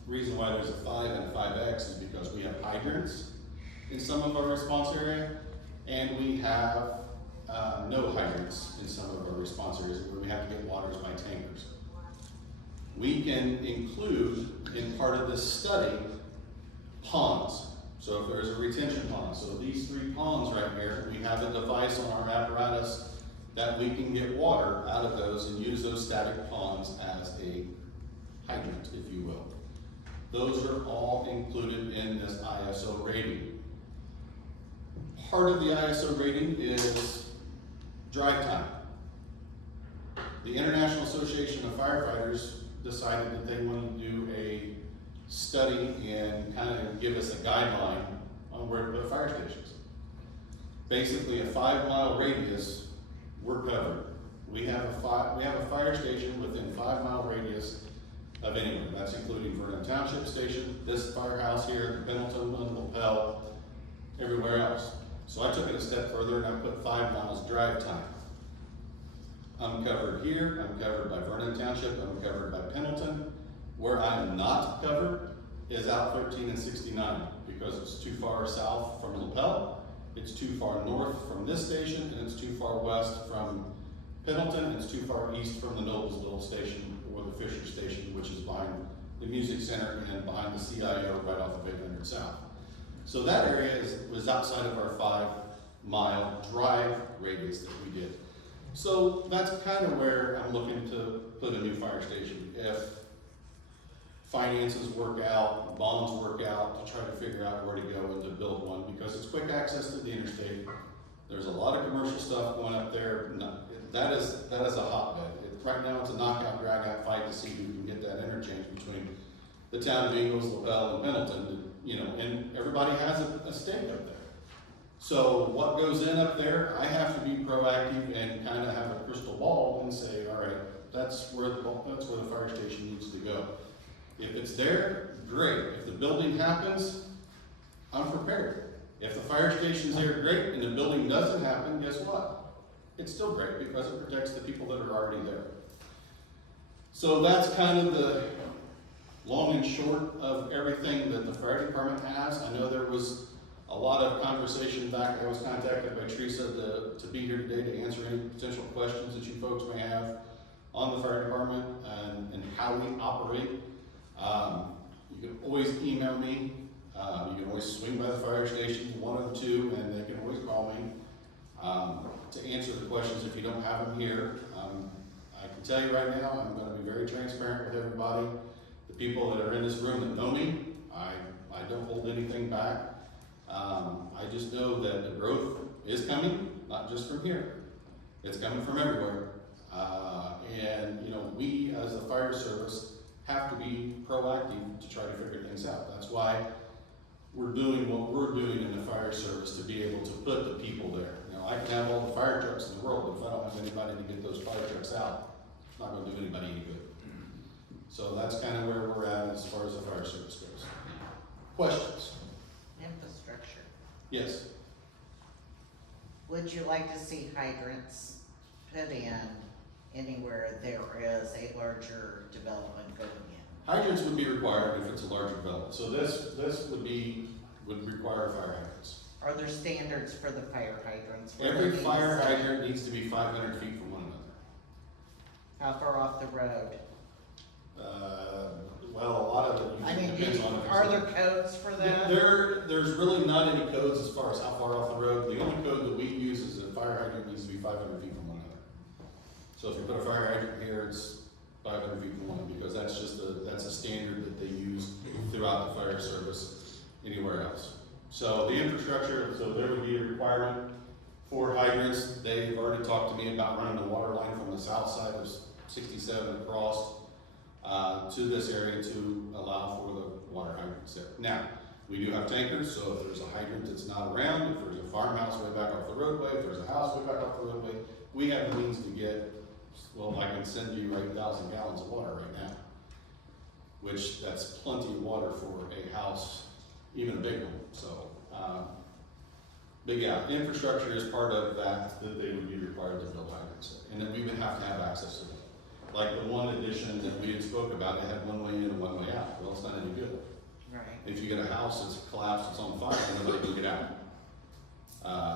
Reason why there's a 5 and a 5X is because we have hydrants in some of our response area, and we have no hydrants in some of our response areas where we have to get waters by tankers. We can include in part of this study ponds. So if there's a retention pond, so these 3 ponds right here, we have a device on our apparatus that we can get water out of those and use those static ponds as a hydrant, if you will. Those are all included in this ISO rating. Part of the ISO rating is drive time. The International Association of Firefighters decided that they wanted to do a study and kind of give us a guideline on where to put fire stations. Basically, a 5-mile radius, we're covered. We have a fire station within 5-mile radius of anywhere. That's including Vernon Township Station, this firehouse here, the Pendleton one, Lapel, everywhere else. So I took it a step further and I put 5 miles drive time. I'm covered here, I'm covered by Vernon Township, I'm covered by Pendleton. Where I'm not covered is out 13 and 69 because it's too far south from Lapel, it's too far north from this station, and it's too far west from Pendleton, and it's too far east from the Noblesville station or the Fisher station, which is behind the music center and behind the CIO right off of 800 South. So that area was outside of our 5-mile drive radius that we did. So that's kind of where I'm looking to put a new fire station. If finances work out, bonds work out, to try to figure out where to go and to build one, because it's quick access to the interstate. There's a lot of commercial stuff going up there. No, that is a hotbed. Right now it's a knockout, drag out fight to see who can get that interchange between the town of Ingalls, Lapel, and Pendleton, you know, and everybody has a stake up there. So what goes in up there, I have to be proactive and kind of have a crystal ball and say, all right, that's where the fire station needs to go. If it's there, great. If the building happens, I'm prepared. If the fire station's there, great, and the building doesn't happen, guess what? It's still great because it protects the people that are already there. So that's kind of the long and short of everything that the fire department has. I know there was a lot of conversation back. I was contacted by Teresa to be here today to answer any potential questions that you folks may have on the fire department and how we operate. You can always email me. You can always swing by the fire station, one of the two, and they can always call me to answer the questions if you don't have them here. I can tell you right now, I'm going to be very transparent with everybody. The people that are in this room that know me, I don't hold anything back. I just know that the growth is coming, not just from here. It's coming from everywhere. And you know, we as the fire service have to be proactive to try to figure things out. That's why we're doing what we're doing in the fire service to be able to put the people there. Now, I can have all the fire trucks in the world, but if I don't have anybody to get those fire trucks out, it's not going to do anybody any good. So that's kind of where we're at as far as the fire service goes. Questions? Infrastructure. Yes. Would you like to see hydrants put in anywhere there is a larger development going in? Hydrants would be required if it's a larger development. So this would require fire hydrants. Are there standards for the fire hydrants? Where Every they need fire to sit? hydrant needs to be 500 feet from one another. How far off the road? Well, a lot of it I mean, depends on if it's are there codes for that? There's really not any codes as far as how far off the road. The only code that we use is that fire hydrant needs to be 500 feet from one another. So if you put a fire hydrant here, it's 500 feet from one, because that's just that's a standard that they use throughout the fire service anywhere else. So the infrastructure, so there would be a requirement for hydrants. They've already talked to me about running the water line from the south side of 67 across to this area to allow for the water hydrants there. Now, we do have tankers, so if there's a hydrant that's not around, if there's a farmhouse way back off the roadway, if there's a house way back off the roadway, we have the means to get, well, I can send you 8,000 gallons of water right now, which that's plenty of water for a house even a big one, so, but yeah, infrastructure is part of that they would be required to build hydrants, and then we would have to have access to them. Like the one addition that we had spoke about, it had one way in and one way out, well, it's not any good. Right. If you get a house that's collapsed, it's on fire, nobody can get out.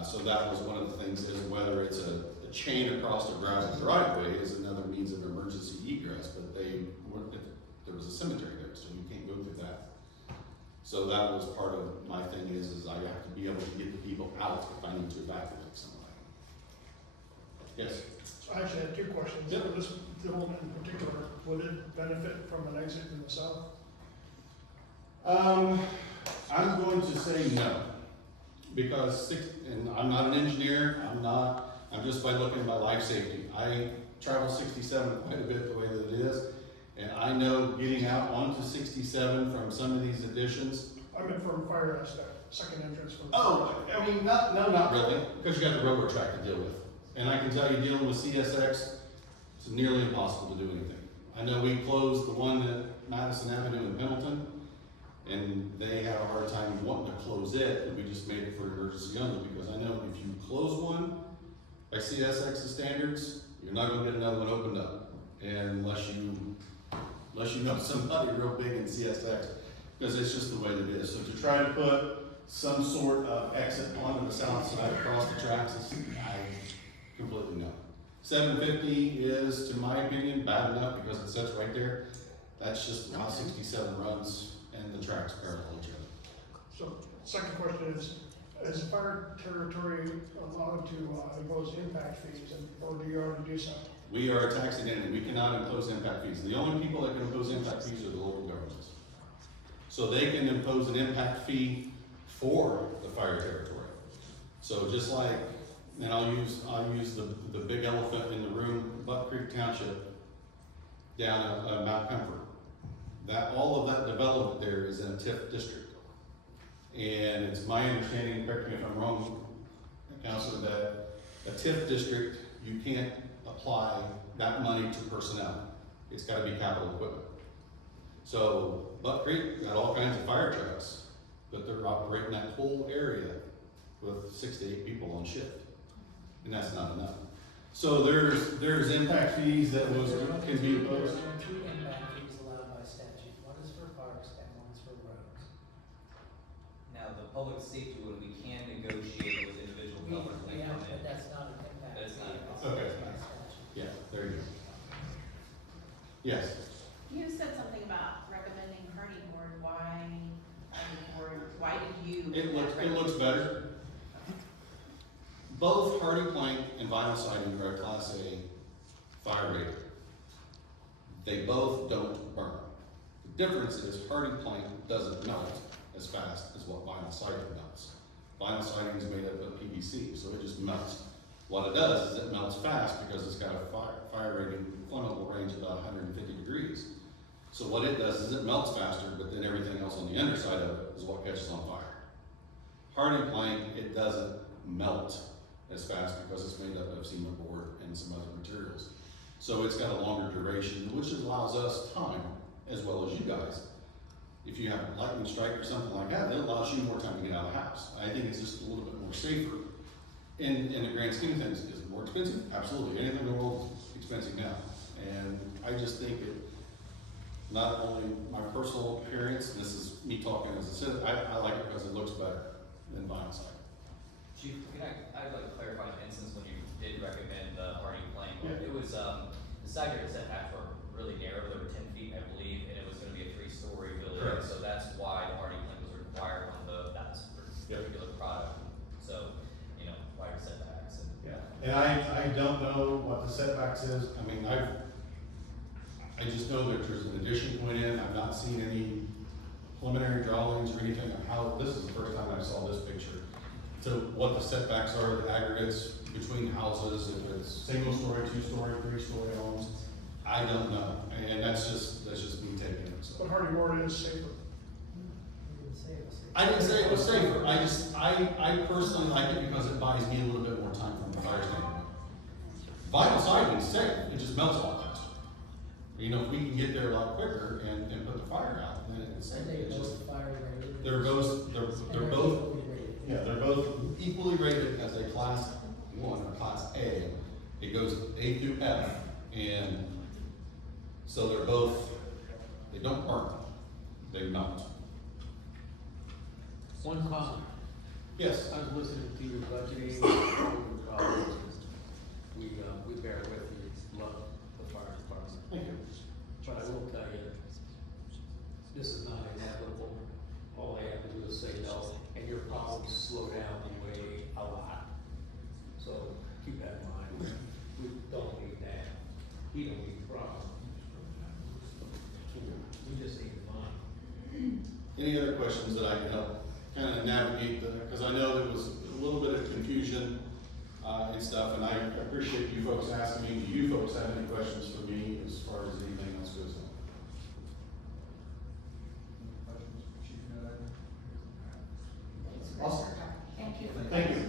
So that was one of the things, is whether it's a chain across the gravel driveway is another means of emergency egress, but there was a cemetery there, so you can't go through that. So that was part of my thing is I have to be able to get the people out if I need to evacuate somebody. Yes? So I actually had two questions. Yep. This development in particular, would it benefit from an exit in the south? I'm going to say no, because and I'm not an engineer, I'm just by looking at my life safety. I travel 67 quite a bit the way that it is, and I know getting out onto 67 from some of these additions. I meant from fire aspect, second entrance from. Oh, I mean, not really, because you got the railroad track to deal with. And I can tell you, dealing with CSX, it's nearly impossible to do anything. I know we closed the one at Madison Avenue in Pendleton, and they had a hard time wanting to close it, and we just made it for emergency only, because I know if you close one by CSX's standards, you're not gonna get another one opened up, and unless you know somebody real big in CSX, because it's just the way that it is. So to try to put some sort of exit onto the south side across the tracks, I completely no. 750 is, to my opinion, bad enough because it sits right there. That's just how 67 runs, and the tracks parallel each other. So, second question is fire territory allowed to impose impact fees, or do you already do so? We are a taxing entity. We cannot impose impact fees. The only people that can impose impact fees are the local governments. So they can impose an impact fee for the fire territory. So just like, and I'll use the big elephant in the room, Buck Creek Township down at Mount Comfort. That, all of that development there is in a TIF district. And it's my understanding, correct me if I'm wrong, Counselor, that a TIF district, you can't apply that money to personnel. It's gotta be capital equipment. So Buck Creek got all kinds of fire trucks, but they're operating that whole area with 6 to 8 people on shift. And that's not enough. So there's impact fees that can be imposed. There are two impact fees allowed by statute. One is for parks and one is for roads. Now, the public safety one, we can negotiate with individual companies. We have, but that's not an impact. That's not an fee. impact. Okay. It's by statute. Yeah, there you go. Yes. You said something about recommending Hardy Board, why did you? It looks better. Both hardy plank and vinyl siding are a Class A fire rated. They both don't burn. The difference is hardy plank doesn't melt as fast as what vinyl siding melts. Vinyl siding is made up of PVC, so it just melts. What it does is it melts fast because it's got a fire rating flammable range of about 150 degrees. So what it does is it melts faster, but then everything else on the underside of it is what catches on fire. Hardy plank, it doesn't melt as fast because it's made up of cement board and some other materials. So it's got a longer duration, which allows us time as well as you guys. If you have a lightning strike or something like that, it allows you more time to get out of the house. I think it's just a little bit more safer. In the grand scheme of things, is it more expensive? Absolutely. Anything in the world is expensive now. And I just think it, not only my personal experience, this is me talking as a citizen, I like it because it looks better than vinyl siding. Chief, I'd like to clarify an instance when you did recommend the hardy plank. Yeah. It was, the side yard setbacks were really narrow, they were 10 feet, I believe, and it was gonna be a 3-story building. Correct. So that's why the hardy plank was required on that particular product. So, you know, wider setbacks and. Yeah, and I don't know what the setbacks is. I mean, I just know that there's an addition going in. I've not seen any preliminary drawings or anything of how, this is the first time I saw this picture. So what the setbacks are, the aggregates between houses, if it's single story, 2-story, 3-story homes, I don't know. And that's just me taking it, so. But Hardy Board is safer. You didn't say it was safe. I didn't say it was safer, I personally like it because it buys me a little bit more time from the fire standpoint. Vinyl siding is safe, it just melts a lot faster. You know, if we can get there a lot quicker and put the fire out, then it's, And they it's just, both fire rated. they're both, they're And both, equally rated. yeah, they're both equally rated as a class 1 or class A. It goes A through F, and so they're both, they don't burn, they melt. One comment, Yes, I was listening to your budgeting, we bear with you, love the fire department. thank you. But I will tell you, this is not inevitable. All they have to do is say no, and your problems slow down way a lot. So keep that in mind. We don't need that. We don't need problems. We just need money. Any other questions that I can help kind of navigate because I know there was a little bit of confusion, and stuff, and I appreciate you folks asking me. Do you folks have any questions for me as far as anything else goes? Questions for Chief Ned? Awesome. Thank you. Thank you.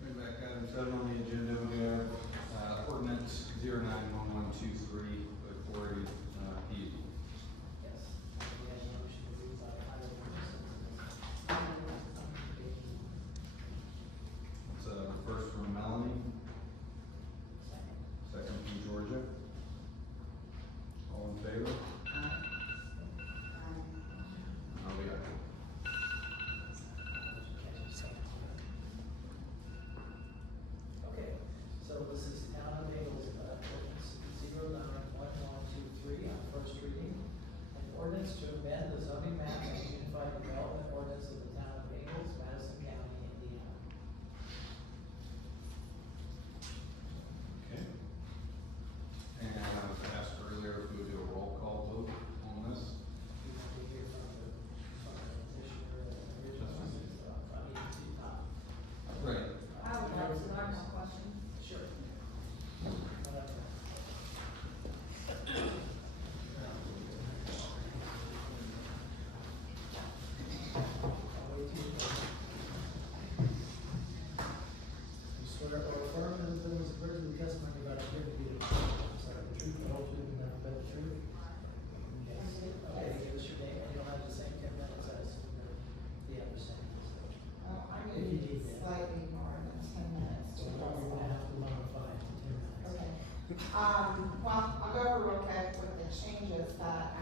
Bring back item 7 on the agenda, we have, ordinance 091123 with Corey, P. Yes. We have a motion to read by title only. It's, first from Melanie, second from Georgia. All in favor? I'll be happy. Okay, so this is Town of Ingalls, ordinance 091123 on first reading. An ordinance to amend the zoning map of the Unified Development Ordinance of the Town of Ingalls, Madison County, Indiana. Okay. And I was asked earlier if we would do a roll call vote on this. We want to hear from the petitioner, Right. I would like to, I have a question. Sure. You swear or affirm that the words of the testimony about to give be the truth, the whole truth, and nothing but the truth? Yes. Okay, give us your name, and you'll have the same 10 minutes as the other senators. I If you need need that. slightly more than 10 minutes to So address we're gonna that. have to modify it to 10 minutes. Okay. Well, I'll go over real quick with the changes that,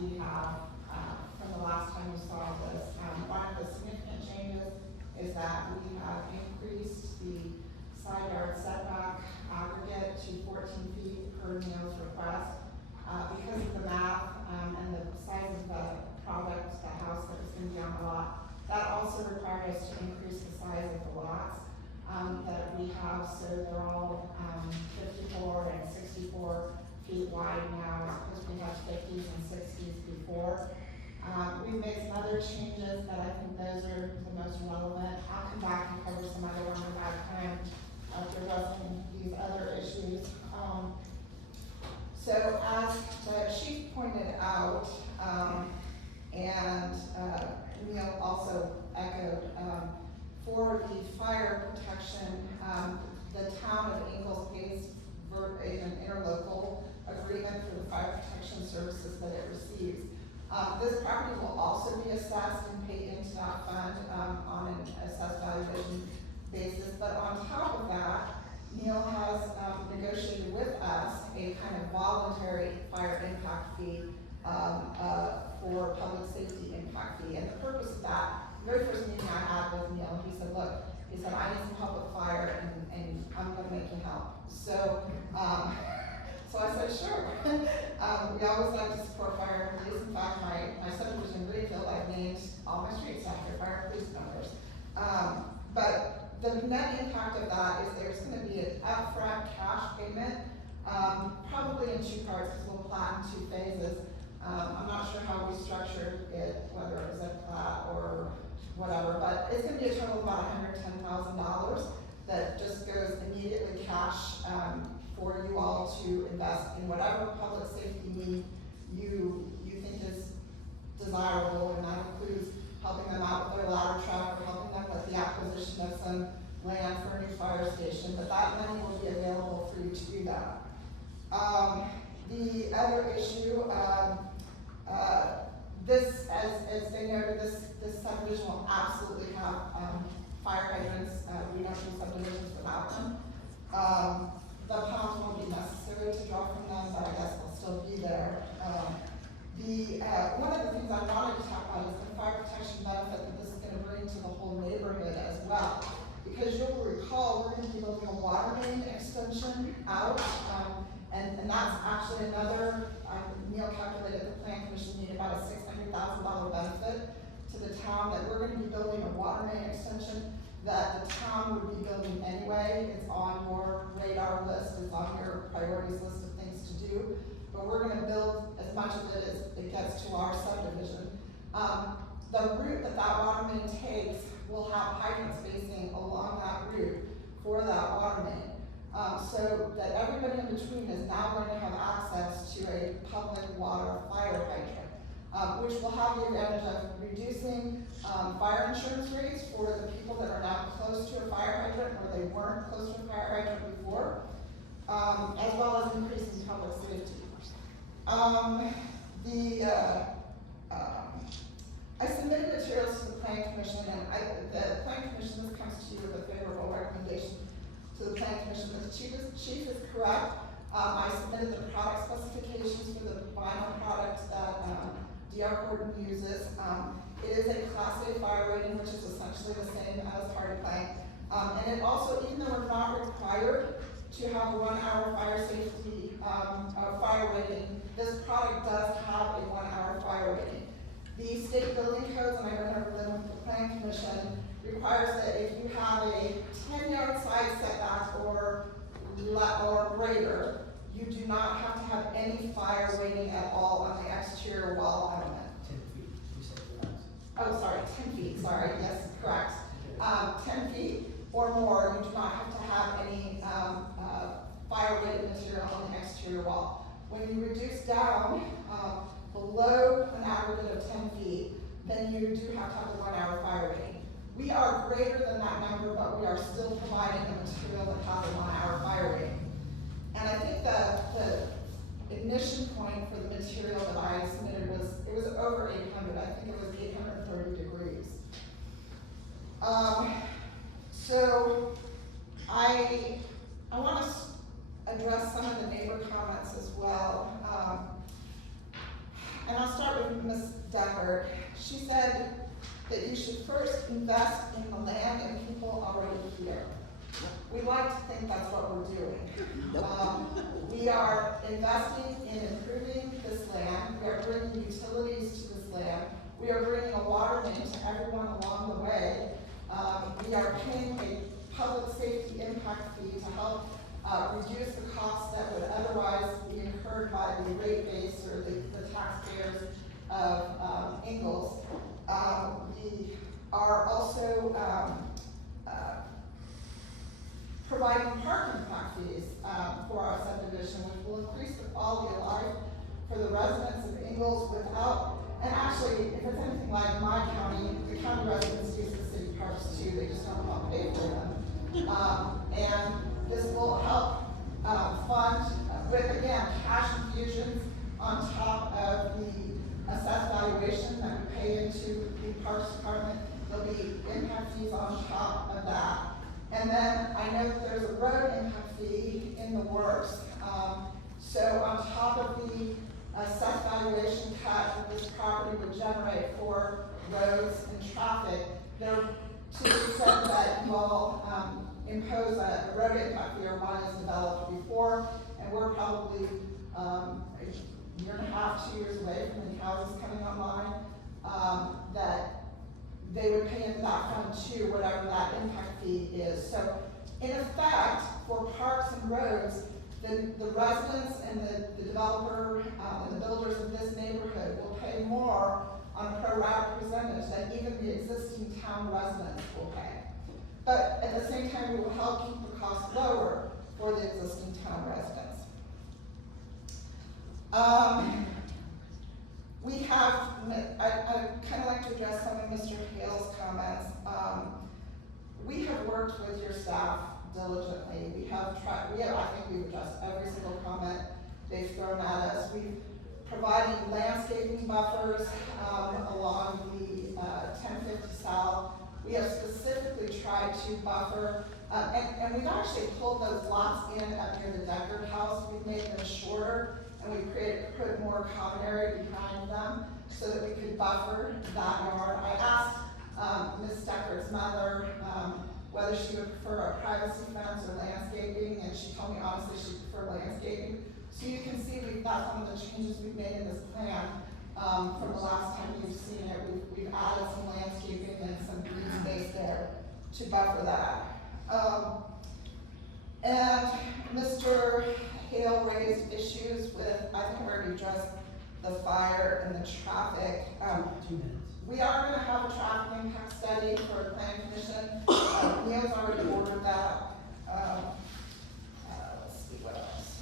we have, from the last time we saw this. One of the significant changes is that we have increased the side yard setback aggregate to 14 feet per Neil's request. Because of the math, and the size of the product, the house that was gonna be on the lot, that also required us to increase the size of the lots, that we have, so they're all, 54 and 64 feet wide now, because we had 50s and 60s before. We've made some other changes, but I think those are the most relevant. I'll come back and cover some other ones if I have time, if there wasn't these other issues. So as the chief pointed out, and Neil also echoed, for the fire protection, the town of Ingalls pays an interlocal agreement for the fire protection services that it receives. This property will also be assessed and paid into that fund, on an assessed valuation basis, but on top of that, Neil has, negotiated with us a kind of voluntary fire impact fee, for public safety impact fee. And the purpose of that, the very first meeting I had with Neil, he said, look, he said, I need some public fire and I'm gonna make you help. So, so I said, sure. We always like to support fire and police. In fact, my subdivision in Greenfield, I've named all my streets after fire and police members. But the net impact of that is there's gonna be an upfront cash payment, probably in 2 parts, because we'll plat in 2 phases. I'm not sure how we structured it, whether it was a plat or whatever, but it's gonna be a total of about $110,000 that just goes immediately cash, for you all to invest in whatever public safety need you think is desirable, and that includes helping them out with their ladder truck fire station, but that money will be available for you to do that. The other issue, this, as they noted, this subdivision will absolutely have, fire hydrants. We don't do subdivisions without them. The ponds won't be necessary to draw from them, but I guess they'll still be there. One of the things I wanted to talk about is the fire protection benefit that this is gonna bring to the whole neighborhood as well. Because you'll recall, we're gonna be building a water main extension out, and that's actually another, Neil calculated the plan commission needed about a $600,000 benefit to the town, that we're gonna be building a water main extension that the town would be building anyway. It's on your radar list, it's on your priorities list of things to do. But we're gonna build as much of it as it gets to our subdivision. The route that water main takes will have hydrant spacing along that route for that water main. So that everybody in between is now going to have access to a public water fire hydrant, which will have the advantage of reducing fire insurance rates for the people that are now close to a fire hydrant or they weren't close to a fire hydrant before, as well as increasing public safety. I submitted materials to the Planning Commission, and the Planning Commission, this comes to you with a favorable recommendation to the Planning Commission. The chief is correct. I submitted the product specifications for the vinyl product that DR Horton uses. It is a Class A fire rating, which is essentially the same as hardy plank. And it also, even though we're not required to have 1 hour fire safety fire rating, this product does have a 1 hour fire rating. The state building codes, and I went over them with the Planning Commission, requires that if you have a 10-yard side setback or greater, you do not have to have any fire rating at all on the exterior wall element. 10 feet, you said relax. Oh, sorry, 10 feet, sorry, yes, correct. 10 feet or more, you do not have to have any fire rated material on the exterior wall. When you reduce down below an aggregate of 10 feet, then you do have to have a 1 hour fire rating. We are greater than that number, but we are still providing a material that has a 1 hour fire rating. And I think the ignition point for the material that I submitted was over 800. I think it was 830 degrees. So I want to address some of the neighbor comments as well. And I'll start with Ms. Deckard. She said that you should first invest in the land and people already here. We like to think that's what we're doing. We are investing in improving this land. We are bringing utilities to this land. We are bringing a water main to everyone along the way. We are paying a public safety impact fee to help reduce the costs that would otherwise be incurred by the rate base or the taxpayers of Ingalls. We are also providing parking impact fees for our subdivision, which will increase the quality of life for the residents of Ingalls without, and actually, if it's anything like my county, the county residents use the city parks too, they just don't want to pay for them. And this will help fund, with again, cash infusions on top of the assessed valuation that we pay into the Parks Department. There'll be impact fees on top of that. And then I know that there's a road impact fee in the works. So on top of the assessed valuation cut that this property would generate for roads and traffic, there are to the extent that you all impose a road impact fee or one is developed before, and we're probably a year and a half, 2 years away from the houses coming online, that they would pay into that fund too, whatever that impact fee is. So in effect, for parks and roads, the residents and the developer and the builders of this neighborhood will pay more on a pro rata percentage than even the existing town residents will pay. But at the same time, we will help keep the cost lower for the existing town residents. We have, I'd kind of like to address some of Mr. Hale's comments. We have worked with your staff diligently. I think we've addressed every single comment they've thrown at us. We've provided landscaping buffers, along the, 1050 south. We have specifically tried to buffer, and we've actually pulled those lots in up near the Deckard house. We've made them shorter, and we put more common area behind them so that we could buffer that yard. I asked Ms. Deckard's mother whether she would prefer a privacy fence or landscaping, and she told me honestly she preferred landscaping. So you can see that's one of the changes we've made in this plan. From the last time you've seen it, we've added some landscaping and some green space there to buffer that. And Mr. Hale raised issues with, I think I already addressed the fire and the traffic. 2 minutes. We are gonna have a traffic impact study for the planning commission. Neil's already ordered that. Let's see what else.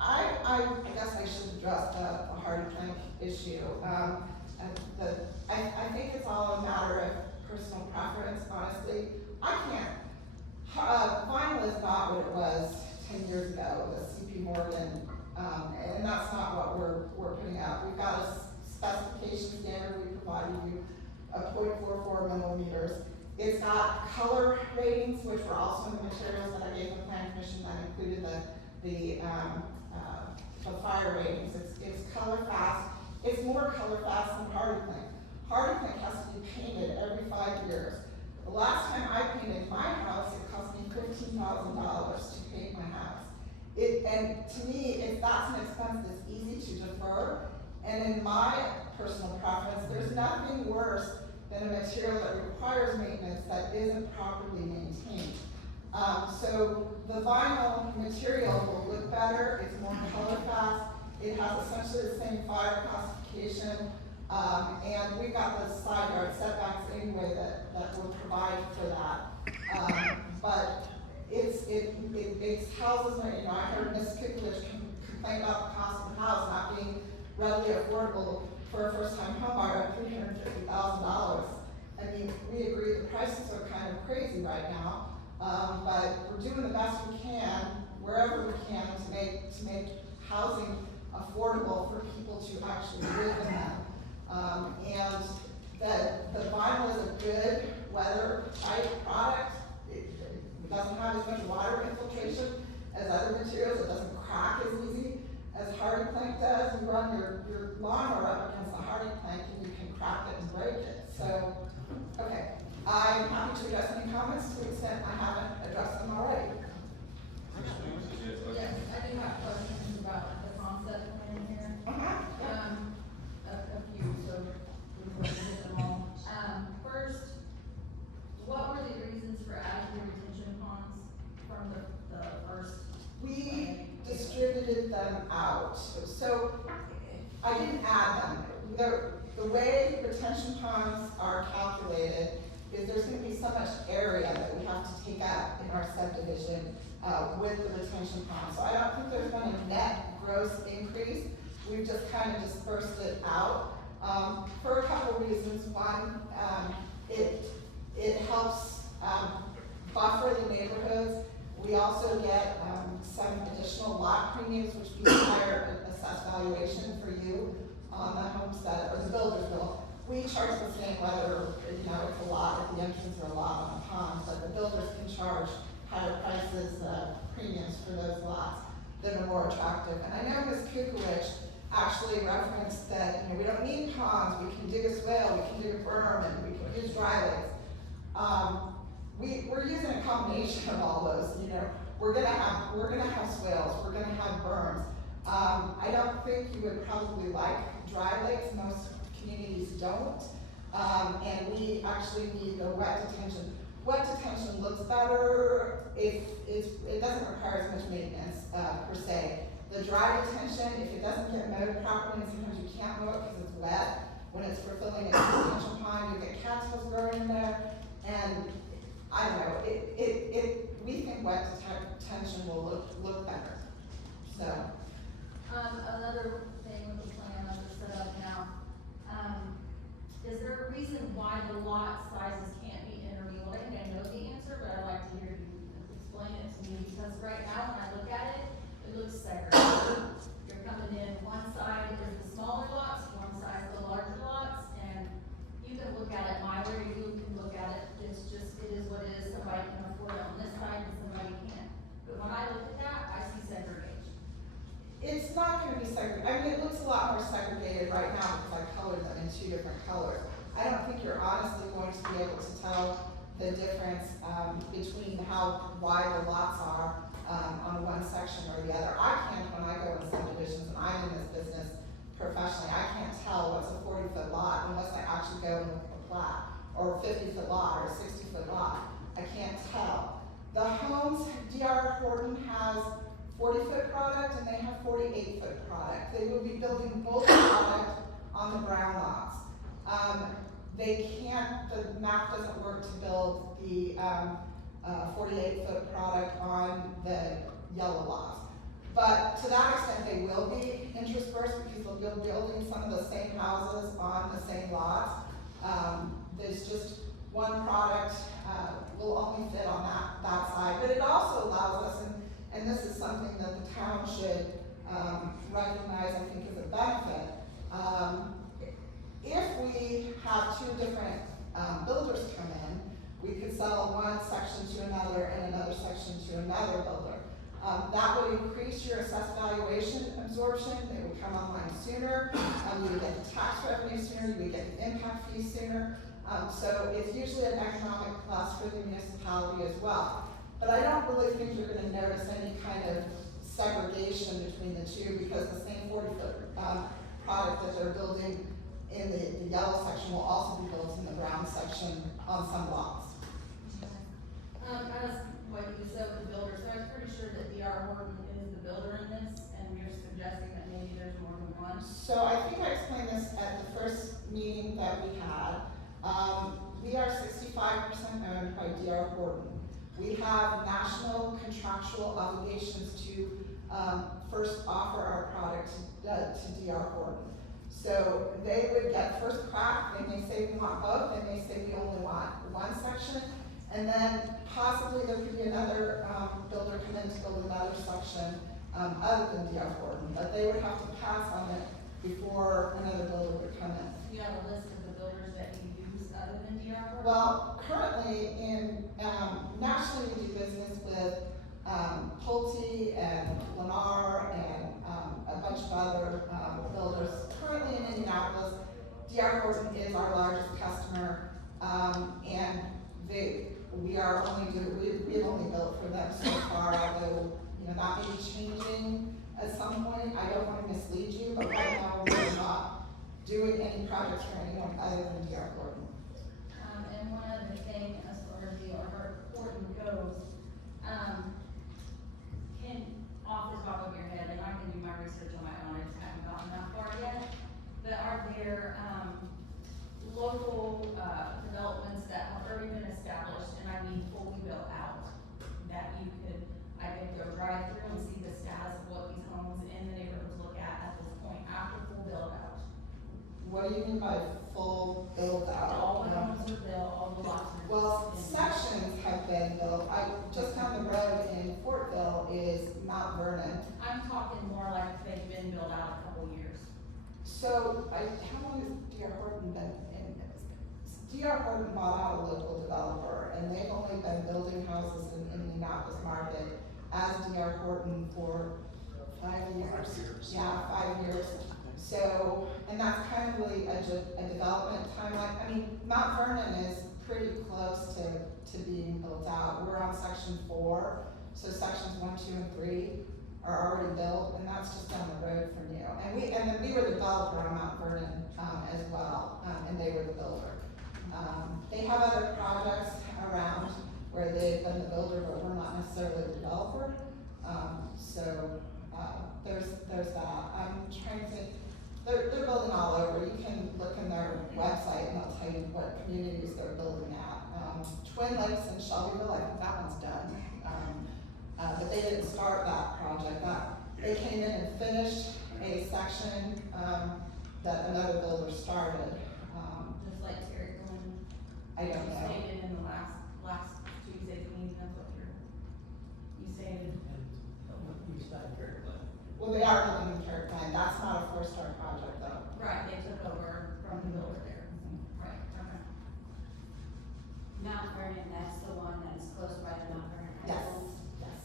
I guess I should address the Hardy Plank issue. I think it's all a matter of personal preference, honestly. I can't, vinyl is not what it was 10 years ago, the CP Morgan, and that's not what we're putting out. We've got a specification standard we provided you, a 0.44 millimeters. It's got color ratings, which were also in the materials that I gave the planning commission that included the fire ratings. It's color fast. It's more color fast than Hardy Plank. Hardy Plank has to be painted every 5 years. The last time I painted my house, it cost me $15,000 to paint my house. And to me, if that's an expense that's easy to defer, and in my personal preference, there's nothing worse than a material that requires maintenance that isn't properly maintained. So the vinyl material will look better, it's more color fast, it has essentially the same fire classification, and we've got the side yard setbacks anyway that will provide for that. But it houses, I heard Ms. Kikulich complain about the cost of the house not being readily affordable for a first-time homebuyer at $350,000. I mean, we agree the prices are kind of crazy right now. But we're doing the best we can, wherever we can, to make housing affordable for people to actually live in them. And the vinyl is a good weather type product. It doesn't have as much water infiltration as other materials. It doesn't crack as easy as Hardy Plank does. You run your lawnmower up against the Hardy Plank and you can crack it and break it. So, okay. I'm happy to address any comments to the extent I haven't addressed them already. Yes, I do have questions about the concept plan here. A few, so we can hit them all. First, what were the reasons for adding the retention ponds from the first? We distributed them out, so I didn't add them. The way retention ponds are calculated is there's gonna be so much area that we have to take up in our subdivision with the retention pond. So I don't think there's been a net gross increase. We've just kind of dispersed it out for a couple reasons. One, it helps buffer the neighborhoods. We also get some additional lot premiums, which means higher assessed valuation for you on the homestead or the builder's bill. We charge the same whether, it's a lot at the entrance or a lot on the pond, but the builders can charge higher prices, premiums for those lots that are more attractive. And I know Ms. Kikulich actually referenced that, we don't need ponds, we can dig a swale, we can dig a berm, and we can use dry lakes. We're using a combination of all those, we're gonna have swales, we're gonna have berms. I don't think you would probably like dry lakes, most communities don't, and we actually need the wet detention. Wet detention looks better, it doesn't require as much maintenance, per se. The dry detention, if it doesn't get mowed properly, and sometimes you can't mow it because it's wet, when it's fulfilling a detention pond, you get cattails growing in there, and I don't know, we think wet detention will look better, so. Another thing with the plan that was set up now, is there a reason why the lot sizes can't be interrelated? me, because right now, when I look at it, it looks segregated. You're coming in, one side is the smaller lots, one side is the larger lots, and you can look at it my way, you can look at it, it's just, it is what it is, somebody can afford it on this side and somebody can't. But when I look at that, I see segregation. It's not gonna be segregated, I mean, it looks a lot more segregated right now because I colored them in 2 different colors. I don't think you're honestly going to be able to tell the difference, between how wide the lots are, on one section or the other. I can't, when I go in subdivisions, and I'm in this business professionally, I can't tell what's a 40-foot lot unless I actually go and look at the plat, or a 50-foot lot, or a 60-foot lot. I can't tell. The homes, D.R. Horton has 40-foot product and they have 48-foot product. They will be building both product on the brown lots. They can't, the map doesn't work to build the 48-foot product on the yellow lots. But to that extent, they will be interspersed because they'll be building some of the same houses on the same lots. There's just one product will only fit on that side. But it also allows us, and this is something that the town should recognize, I think, as a benefit. If we have 2 different builders come in, we could sell one section to another and another section to another builder. That would increase your assessed valuation absorption. They would come online sooner. You would get the tax revenue sooner. You would get the impact fee sooner. So it's usually an economic plus for the municipality as well. But I don't really think you're going to notice any kind of segregation between the 2 because the same 40-foot product that they're building in the yellow section will also be built in the brown section on some lots. As what you said with the builder, so I was pretty sure that D.R. Horton is the builder in this, and you're suggesting that maybe there's more than one? So I think I explained this at the first meeting that we had. We are 65% owned by D.R. Horton. We have national contractual obligations to first offer our product to D.R. Horton. So they would get first crack. They may say we want both. They may say we only want one section. And then possibly there could be another builder come in to build another section other than D.R. Horton. But they would have to pass on it before another builder would come in. Do you have a list of the builders that you use other than D.R. Horton? Well, currently nationally we do business with Pulte and Lennar and a bunch of other builders. Currently in Indianapolis, D.R. Horton is our largest customer, and we have only built for them so far, although that may be changing at some point. I don't want to mislead you, but right now we're not doing any projects for anyone other than D.R. Horton. And one other thing, as far as D.R. Horton goes, can, off the top of your head, and I can do my research on my own, I just haven't gotten that far yet, but are there, local, developments that have already been established, and I mean fully built out, that you could, I could go drive through and see the status of what these homes in the neighborhoods look at this point, after full build out? What do you mean by full build out? All the homes are built, all the lots are. Well, sections have been built. Just down the road in Fortville is Mount Vernon. I'm talking more like they've been built out a couple years. So, how long has D.R. Horton been in business? D.R. Horton bought out a local developer, and they've only been building houses in the Indianapolis market as D.R. Horton for 5 years. 5 years. Yeah, 5 years. So, and that's kind of really a development timeline. I mean, Mount Vernon is pretty close to being built out. We're on section 4, so sections 1, 2, and 3 are already built, and that's just down the road from you. And then we were the developer on Mount Vernon as well, and they were the builder. They have other projects around where they've been the builder, but we're not necessarily the developer. There's that. I'm trying to think. They're building all over. You can look in their website and they'll tell you what communities they're building at. Twin Lakes in Shelbyville, I think that one's done. But they didn't start that project. They came in and finished a section that another builder started. Just like Terry Glenn. I don't know. Stated in the last Tuesday's meeting, that's what you You say, And we started very well. Well, they are building in Carrot Glen, that's not a four-star project though. right, they took over from the builder there, right, okay. Mount Vernon, that's the one that's close by the Mount Vernon High Yes, School. yes.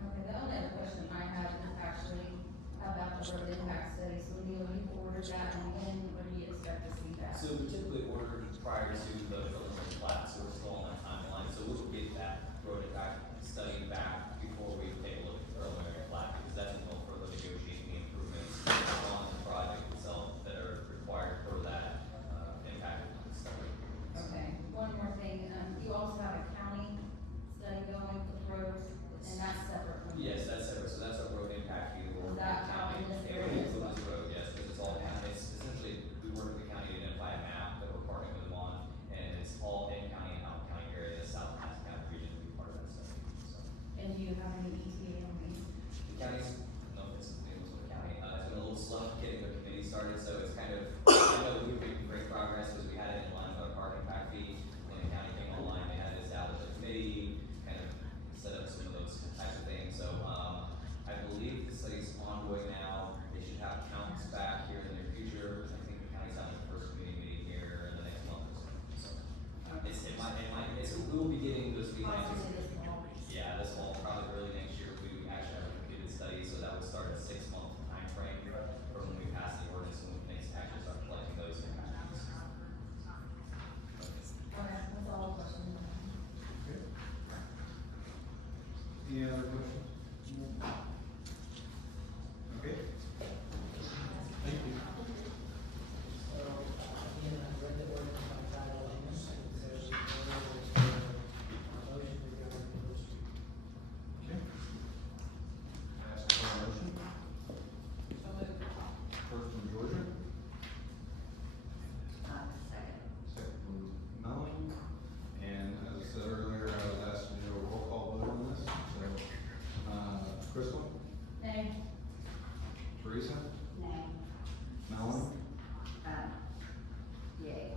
Okay, the only other question I have is actually about the road impact study, so Neil, you ordered that, and when do you expect to see that? So we typically order prior to the preliminary plat, so we're still on that timeline, so we'll get that road impact study back before we take a look at the preliminary plat, because that's when we'll further negotiate the improvements on the project itself that are required for that, impact study. Okay, one more thing, you also have a county study going for the roads, and that's separate from. Yes, that's separate, so that's a road impact fee, we're Is working with that the out county, in this and area we as include well? this road, yes, because it's all county, it's essentially, we work with the county to identify a map that we're partnering with them on, and it's all in county and out county area, the South Madison County region will be part of that study, so. And do you have any ETA on these? The county's, no, it's with the county, it's been a little slow getting the committee started, so it's kind of, I know we were making great progress, because we had it in line with our park impact fee. When the county came online, they had to establish a committee, kind of set up some of those types of things, so, I believe the study's ongoing now, they should have counts back here in the near future, I think the county's having the first committee meeting here in the next month or so, so. We will be getting those meetings. Possibly this fall. Yeah, this fall, probably early next year, we actually have a completed study, so that would start a 6-month timeframe from when we pass the ordinance, and we can actually start collecting those impacts. Okay, that's all the questions. Okay. Any other questions? Okay. Thank you. So, again, I read the ordinance by title only, and there's a motion regarding the first reading. Okay. Ask for a motion. First from Georgia, Second. second from Melanie. And as I said earlier, I was asked to do a roll call vote on this, so, Crystal, Nay. Teresa, Nay. Melanie, Yay.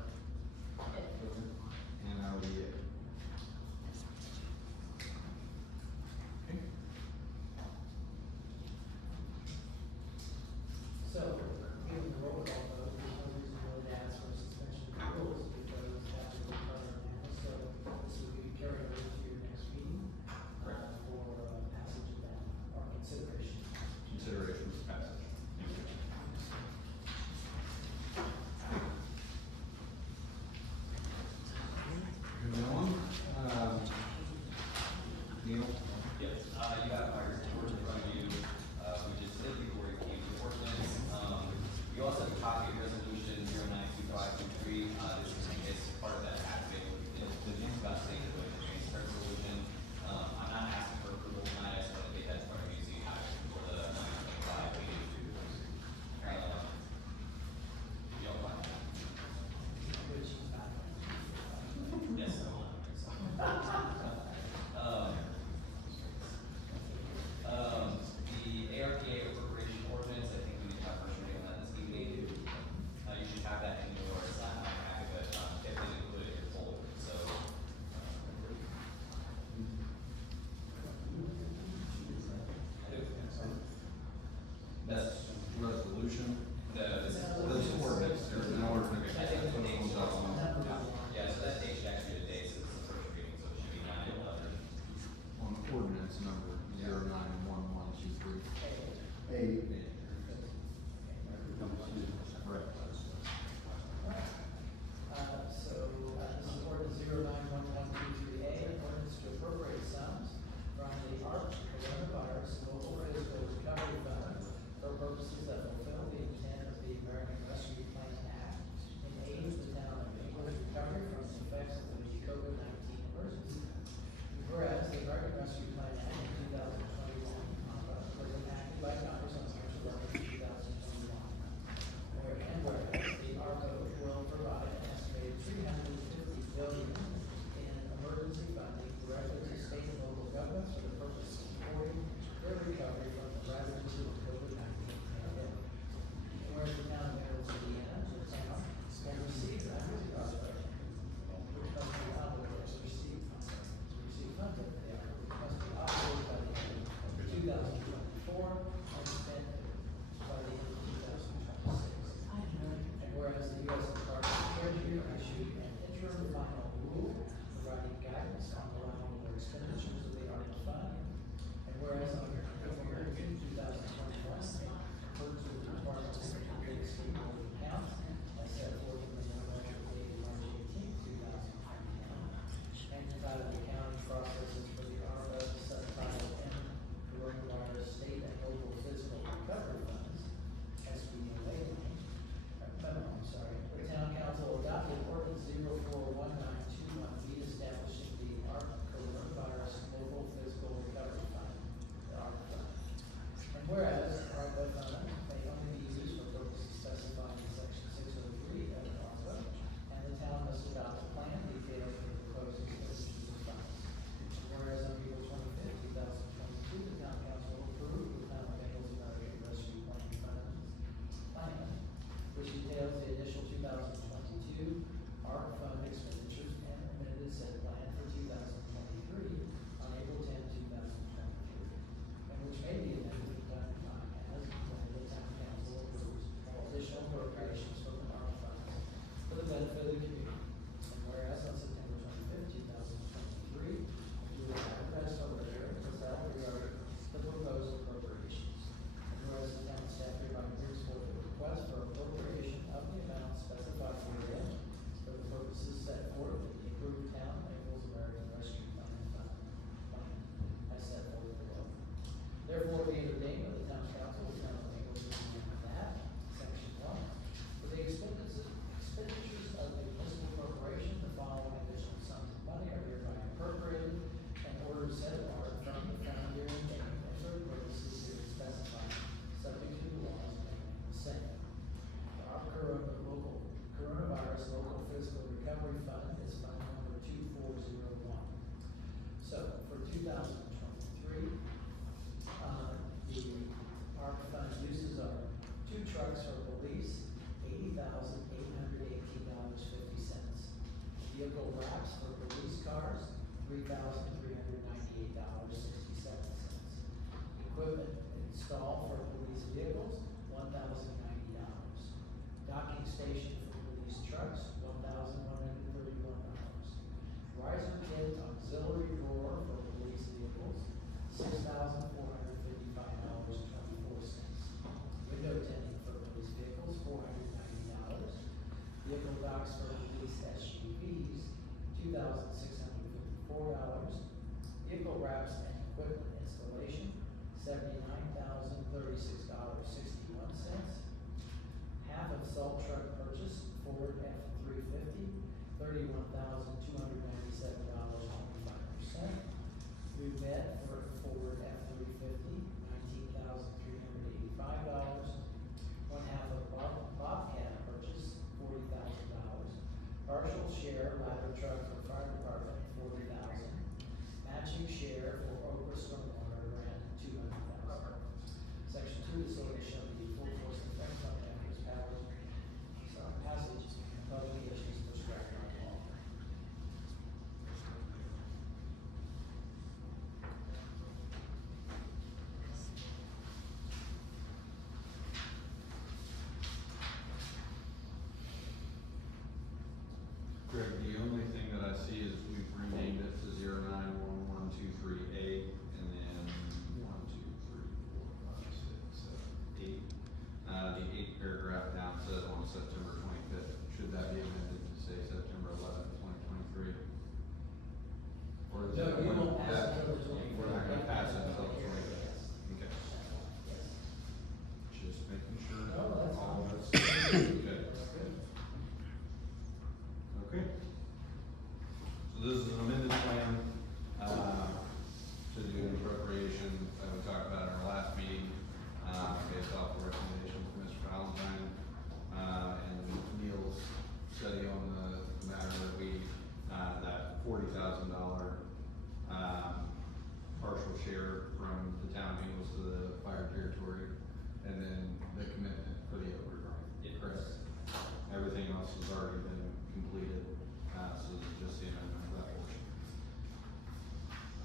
and I will be yea. Okay. So, given the roll call vote, there's no reason really to ask for a suspension of the rules, because that's what we're covering now, so this will be carried over to your next meeting, for, passage of that, or consideration. Consideration of passage. Okay. stall for police vehicles, $1,090. Docking station for police trucks, $1,131. Riser kit auxiliary door for police vehicles, $6,455.24. Window tinting for police vehicles, $490. Vehicle docks for police SUVs, $2,654. Vehicle wraps and equipment installation, $79,036.61. Half of salt truck purchase, Ford F-350, $31,297.25. New bed for Ford F-350, $19,385. One half of Bobcat purchase, $40,000. Partial share ladder truck for fire department, $40,000. Matching share for Oprah stormwater grant, $200,000. Section 2, this ordinance shall be full force and effect on after passage and publications prescribed by law. Greg, the only thing that I see is we've renamed it to 091123A, and then 1, 2, 3, 4, 5, 6, 7, 8. The 8th paragraph down says on September 25th. Should that be amended to say September 11th, 2023? Or is No, that we when won't pass that- it until the 25th. We're not gonna pass it until the Yes. 25th. Okay. Yes. Just making sure. No, that's all fine. of us. Okay. That's good. Okay. So this is an amended plan, to do an appropriation that we talked about in our last meeting, based off the recommendation from Mr. Valentine, and Neil's study on the matter that we, that $40,000, partial share from the town of Ingalls to the fire territory, and then the commitment for the override. Correct. Everything else has already been completed, so this is just the amendment of that portion.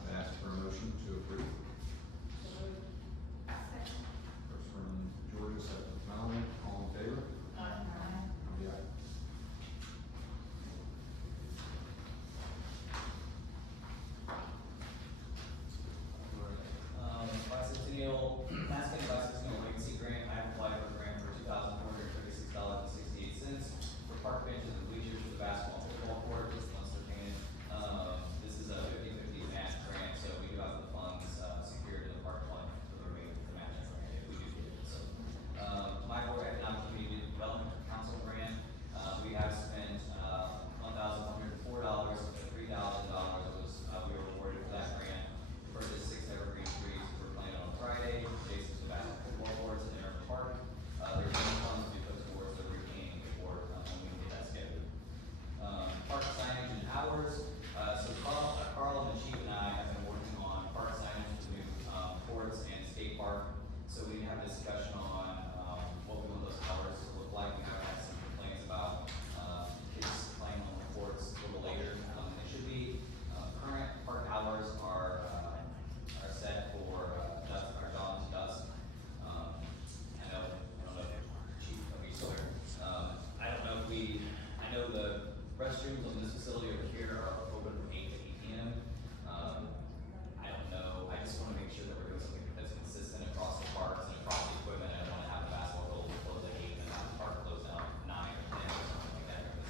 I ask for a motion to approve. First from Georgia, second from Melanie, all in favor? Yeah. Bicentennial, Mascot Bicentennial Legacy Grant, I applied for a grant for $2,436.68 for park benches and bleachers for the basketball and football court, just once they're painted. This is a 50/50 match grant, so we do have the funds, secured in the park fund for the remainder of the matching grant if we do get it, so. My board economic community development council grant, we have spent, $1,104, $3,000 was, we were awarded for that grant. Purchased 6 evergreen trees we're planting on Friday, adjacent to the basketball courts in Aaron Park. There's no funds to be put towards the retaining before, when we get that scheduled. Park signage and hours, so Carl and the chief and I have been working on park signage for the new, courts and skate park. So we have a discussion on, what we want those hours to look like. We have had some complaints about, kids playing on the courts a little later than they should be. Current park hours are set for, dusk, or dawn to dusk. I don't know if Chief, are we still here? I don't know if I know the restrooms on this facility over here are open from 8 to 8 p.m. I don't know, I just wanna make sure that we're doing something that's consistent across the parks and across the equipment. I don't wanna have the basketball goal close at 8 and then have the park close down at 9 or 10 or something like that during the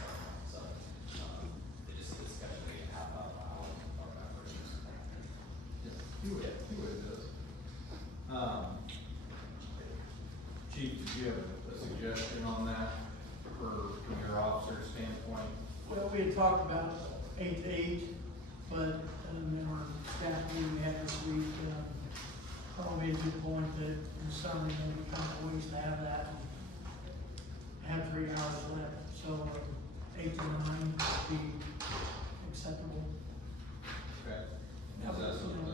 summer. So, it just is a discussion we can have about how our operations. Do it does. Chief, did you have a suggestion on that from your officer standpoint? Well, we had talked about 8 to 8, but in our staff meeting we had this week, Carl made a good point that in the summer, you know, we kind of ways to have that and have 3 hours left. So 8 to 9 would be acceptable. Okay. Is that something?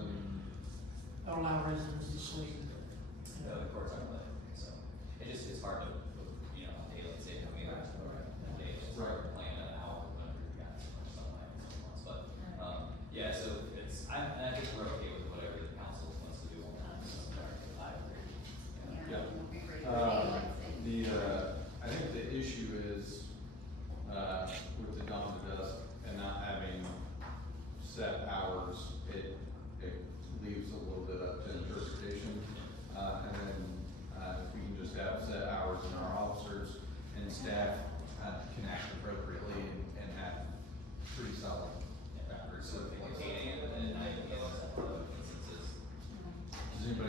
That'll allow residents to sleep. No, the courts aren't letting, so, it's hard to, on daily, say, how many hours per day, it's just hard to plan an hour whenever you got so much sunlight and so on, but, yeah, so I think we're okay with whatever the council wants to do on that, so, I agree.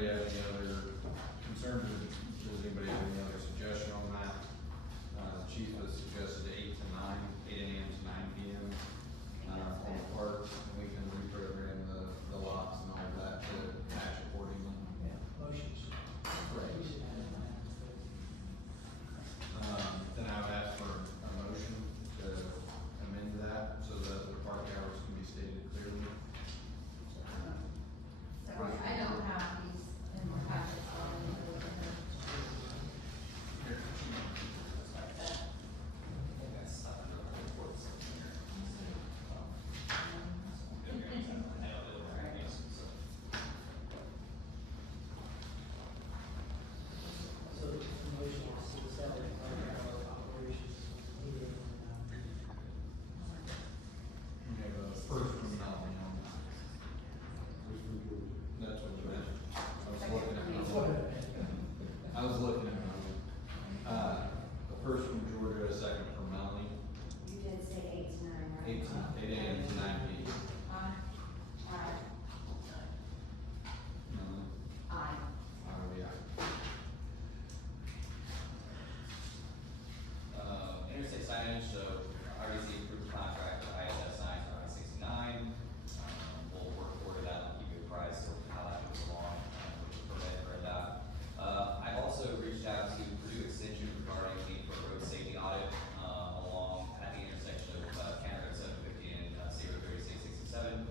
anybody have any other concerns, or does anybody have any other suggestion on that? Chief has suggested 8 AM to 9 PM, on the park, and we can reprogram the lots and all of that to match accordingly. Yeah, motions. Right. Then I would ask for a motion to amend that so that the park hours can be stated clearly. So I don't have these in my packet, so I need to look at them. So the motion is to establish park hour operations meeting, We have a first from Melanie on that. That's what we meant. I was looking at Melanie. The first from Georgia, a second from Melanie. You did say 8 to 9, right? 8 AM to 9 PM. Aye. Melanie? Aye. Yeah. Interstate signage, so RDC approved contract for ISS signs on I-69. We'll work forward that, and keep you apprised of how that moves along, which is permit for that. I've also reached out to Purdue Extension regarding the road safety audit, along at the intersection of, County Road 750 and, 03667.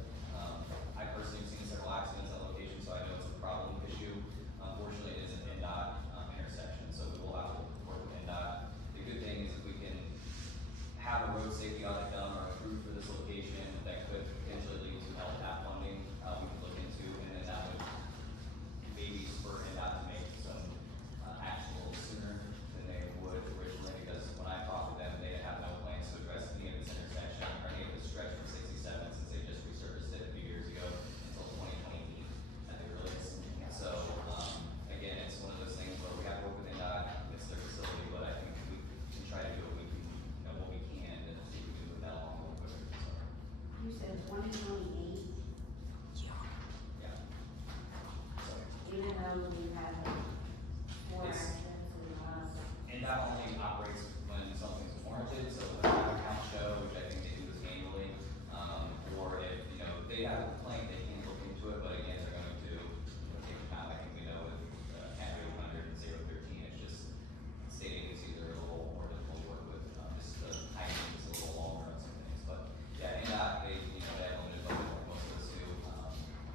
I personally have seen several accidents on location, so I know it's a problem issue. Unfortunately, it is an NDOT, intersection, so we will have to work with NDOT. The good thing is if we can have a road safety audit done or approved for this location, that could potentially lead to LTAP funding, we could look into, and then that would maybe spur NDOT to make some, action a little sooner than they would originally, because when I talked to them, they have no plans to address any of this intersection, or any of this stretch from 67, since they just resurfaced it a few years ago, until 2028 at the earliest. So, again, it's one of those things where we have to work with NDOT, it's their facility, but I think we can try to do what we can, what we can, and see if we can move that along a little quicker, so, You said 2028, yeah. So, even though we had 4 It's- accidents in the last. NDOT only operates when something's warranted, so when they have account show, which I think they do this annually, or if, they have a complaint, they can look into it, but again, they're going to, take the time, I think we know with, County 800 and 013, it's just, state agencies are a little more difficult to work with, just the timing is a little longer on some things, but, yeah, NDOT, they, they have limited budget for most of this too,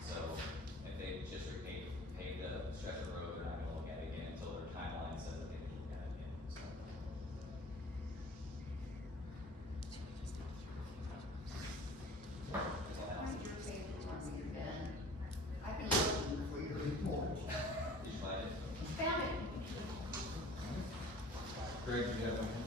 so if they just pay the stretch of road, they're not gonna look at it again until their timeline says that they can look at it again, so. That's all I have. Your favorite one, Ben? I've been looking for your report. Did you find it? Found it. Greg, do you have any